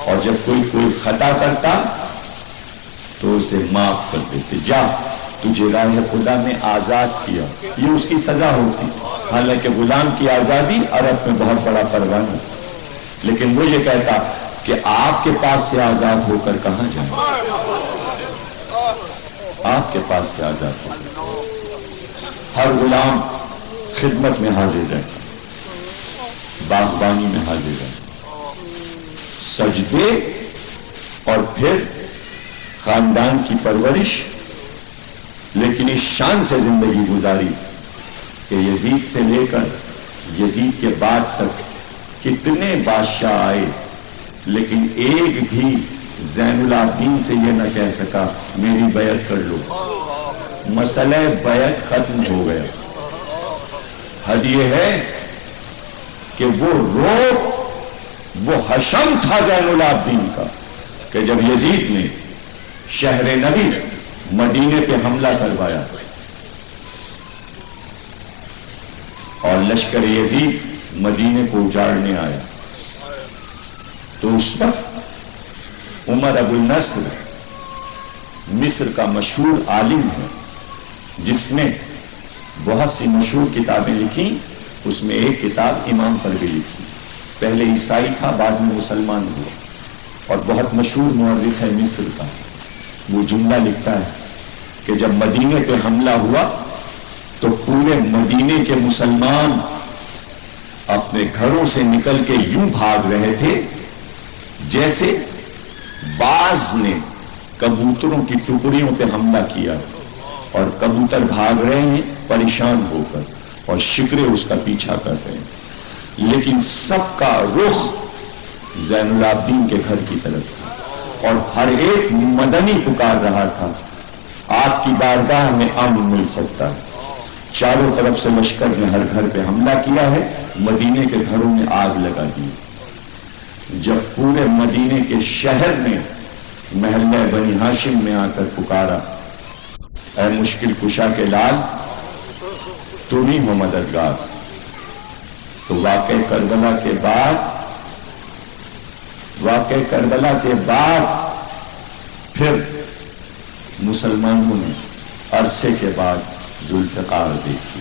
اور جب کوئی خطا کرتا تو اسے معاف کر دیتے، جا تجھے راہ خدا نے آزاد کیا، یہ اس کی سزا ہوتی۔ حالانکہ غلام کی آزادی عرب میں بہت بڑا پروانہ، لیکن وہ یہ کہتا کہ آپ کے پاس سے آزاد ہو کر کہاں جائیں، آپ کے پاس سے آزاد ہو کر۔ ہر غلام خدمت میں حاضر رہتا، باغبانی میں حاضر رہتا، سجدے اور پھر خاندان کی پرورش، لیکن اس شان سے زندگی گزاری کہ یزید سے لے کر یزید کے بعد تک کتنے بادشاہ آئے، لیکن ایک بھی زین العابدین سے یہ نہ کہہ سکا میری بیعت کر لو، مسئلہ بیعت ختم ہو گیا۔ حد یہ ہے کہ وہ حشم تھا زین العابدین کا کہ جب یزید نے شہر نبی مدینے پہ حملہ کروایا اور لشکر یزید مدینے کو اجاڑنے آیا، تو اس وقت عمر ابو النصر مصر کا مشہور عالم ہے جس نے بہت سی مشہور کتابیں لکھی، اس میں ایک کتاب امام پر بھی لکھی، پہلے عیسائی تھا بعد میں مسلمان ہوا، اور بہت مشہور مورخ ہے مصر کا۔ وہ جملہ لکھتا ہے کہ جب مدینے پہ حملہ ہوا تو پورے مدینے کے مسلمان اپنے گھروں سے نکل کے یوں بھاگ رہے تھے جیسے باز نے کبوتروں کی ٹکڑیوں پہ حملہ کیا، اور کبوتر بھاگ رہے ہیں پریشان ہو کر اور شکرے اس کا پیچھا کر رہے ہیں، لیکن سب کا رخ زین العابدین کے گھر کی طرف تھا، اور ہر ایک مدنی پکار رہا تھا آپ کی بارگاہ میں امن مل سکتا ہے۔ چاروں طرف سے لشکر نے ہر گھر پہ حملہ کیا ہے، مدینے کے گھروں میں آگ لگا دی، جب پورے مدینے کے شہر نے محلہ بنی ہاشم میں آ کر پکارا، اے مشکل کشا کے لال، تم ہی ہو مددگار، تو واقع کربلا کے بعد پھر مسلمانوں نے عرصے کے بعد ذوالفقار دیکھی،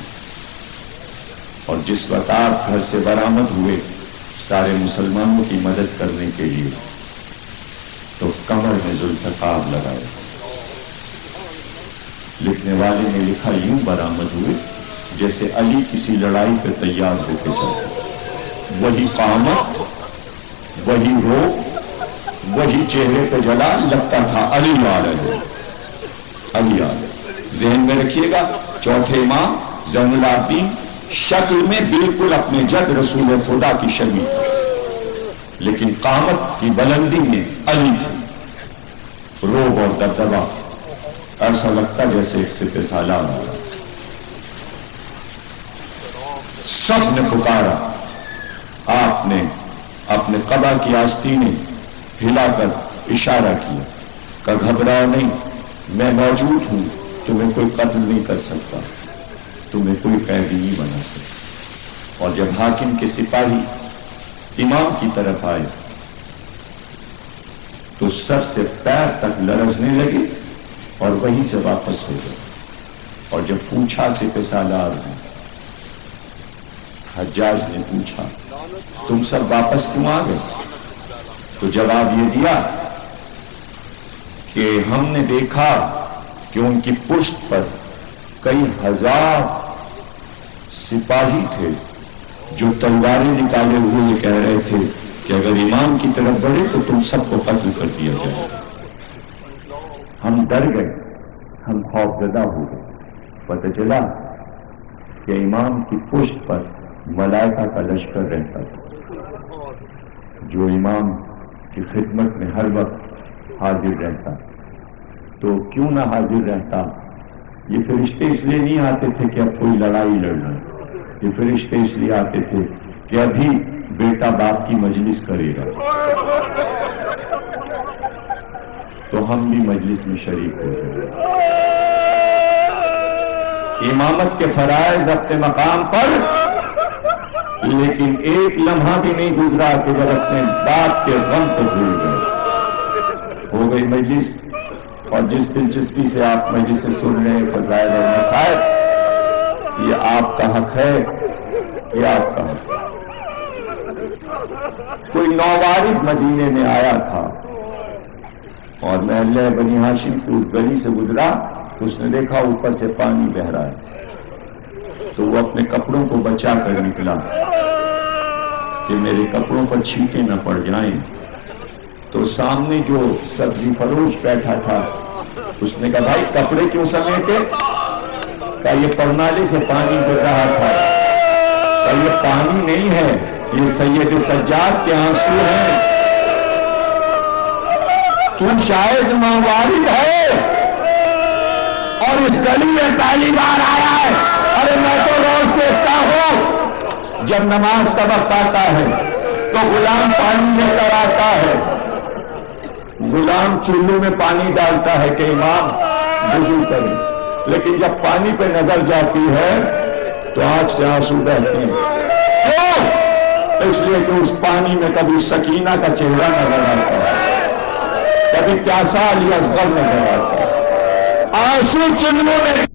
اور جس وقت آپ گھر سے برآمد ہوئے سارے مسلمانوں کی مدد کرنے کے لیے، تو کمر میں ذوالفقار لگائے۔ لکھنے والے نے لکھا یوں برآمد ہوئے جیسے علی کسی لڑائی پہ تیار ہو کے چلے، وہی قامت، وہی رو، وہی چہرے پہ جلال، لگتا تھا علی علیہ، علی علیہ۔ ذہن میں رکھیے گا، چوتھے امام زین العابدین شکل میں بالکل اپنے جد رسول خدا کی شبیہ تھا، لیکن قامت کی بلندی میں علی تھی، روب اور دبدبا، ایسا لگتا جیسے ایک سپہ سالار آیا۔ سب نے پکارا، آپ نے اپنے قبا کی آستینیں ہلا کر اشارہ کیا کہ گھبراؤ نہیں، میں موجود ہوں، تمہیں کوئی قتل نہیں کر سکتا، تمہیں کوئی قیدی نہیں بنا سکتا۔ اور جب حاکم کے سپاہی امام کی طرف آئے تو سر سے پیر تک لرزنے لگے اور وہیں سے واپس ہو گئے۔ اور جب پوچھا سپہ سالار نے، حجاج نے پوچھا تم سب واپس کیوں آ گئے، تو جواب یہ دیا کہ ہم نے دیکھا کہ ان کی پشت پر کئی ہزار سپاہی تھے جو تلواریں نکالے ہوئے یہ کہہ رہے تھے کہ اگر امام کی طرف بڑھے تو تم سب کو قتل کر دیا جائے۔ ہم ڈر گئے، ہم خوف زدہ ہو گئے۔ پتہ چلا کہ امام کی پشت پر ملائکہ کا لشکر رہتا تھا جو امام کی خدمت میں ہر وقت حاضر رہتا۔ تو کیوں نہ حاضر رہتا؟ یہ فرشتے اس لیے نہیں آتے تھے کہ اب کوئی لڑائی لڑنا، یہ فرشتے اس لیے آتے تھے کہ ابھی بیٹا باپ کی مجلس کرے گا، تو ہم بھی مجلس میں شریک ہو جائیں۔ امامت کے فرائض اپنے مقام پر، لیکن ایک لمحہ بھی نہیں گزرا کہ جب اپنے باپ کے غم کو بھول گئے۔ ہو گئی مجلس، اور جس دلچسپی سے آپ مجلس سے سن رہے ہیں فضائل اور مسائل، یہ آپ کا حق ہے، یہ آپ کا حق ہے۔ کوئی نووارد مدینے میں آیا تھا اور محلہ بنی ہاشم کی اس گلی سے گزرا، اس نے دیکھا اوپر سے پانی بہہ رہا ہے، تو وہ اپنے کپڑوں کو بچا کر نکلا کہ میرے کپڑوں پر چھینٹیں نہ پڑ جائیں۔ تو سامنے جو سبزی فروش بیٹھا تھا اس نے کہا بھائی کپڑے کیوں سمیٹے؟ کہا یہ پرنالے سے پانی گر رہا تھا۔ کہا یہ پانی نہیں ہے، یہ سید سجاد کے آنسو ہیں، تو شاید نووارد ہے اور اس گلی میں پہلی بار آیا ہے۔ ارے میں تو روز دیکھتا ہوں جب نماز کا وقت آتا ہے تو غلام پانی لے کر آتا ہے، غلام چولہے میں پانی ڈالتا ہے کہ امام وضو کریں، لیکن جب پانی پہ نظر جاتی ہے تو آنکھ سے آنسو بہتے ہیں۔ کیوں؟ اس لیے کہ اس پانی میں کبھی سکینہ کا چہرہ نظر آتا ہے، کبھی پیاسا علی اصغر نظر آتا ہے، آنسو چلوں میں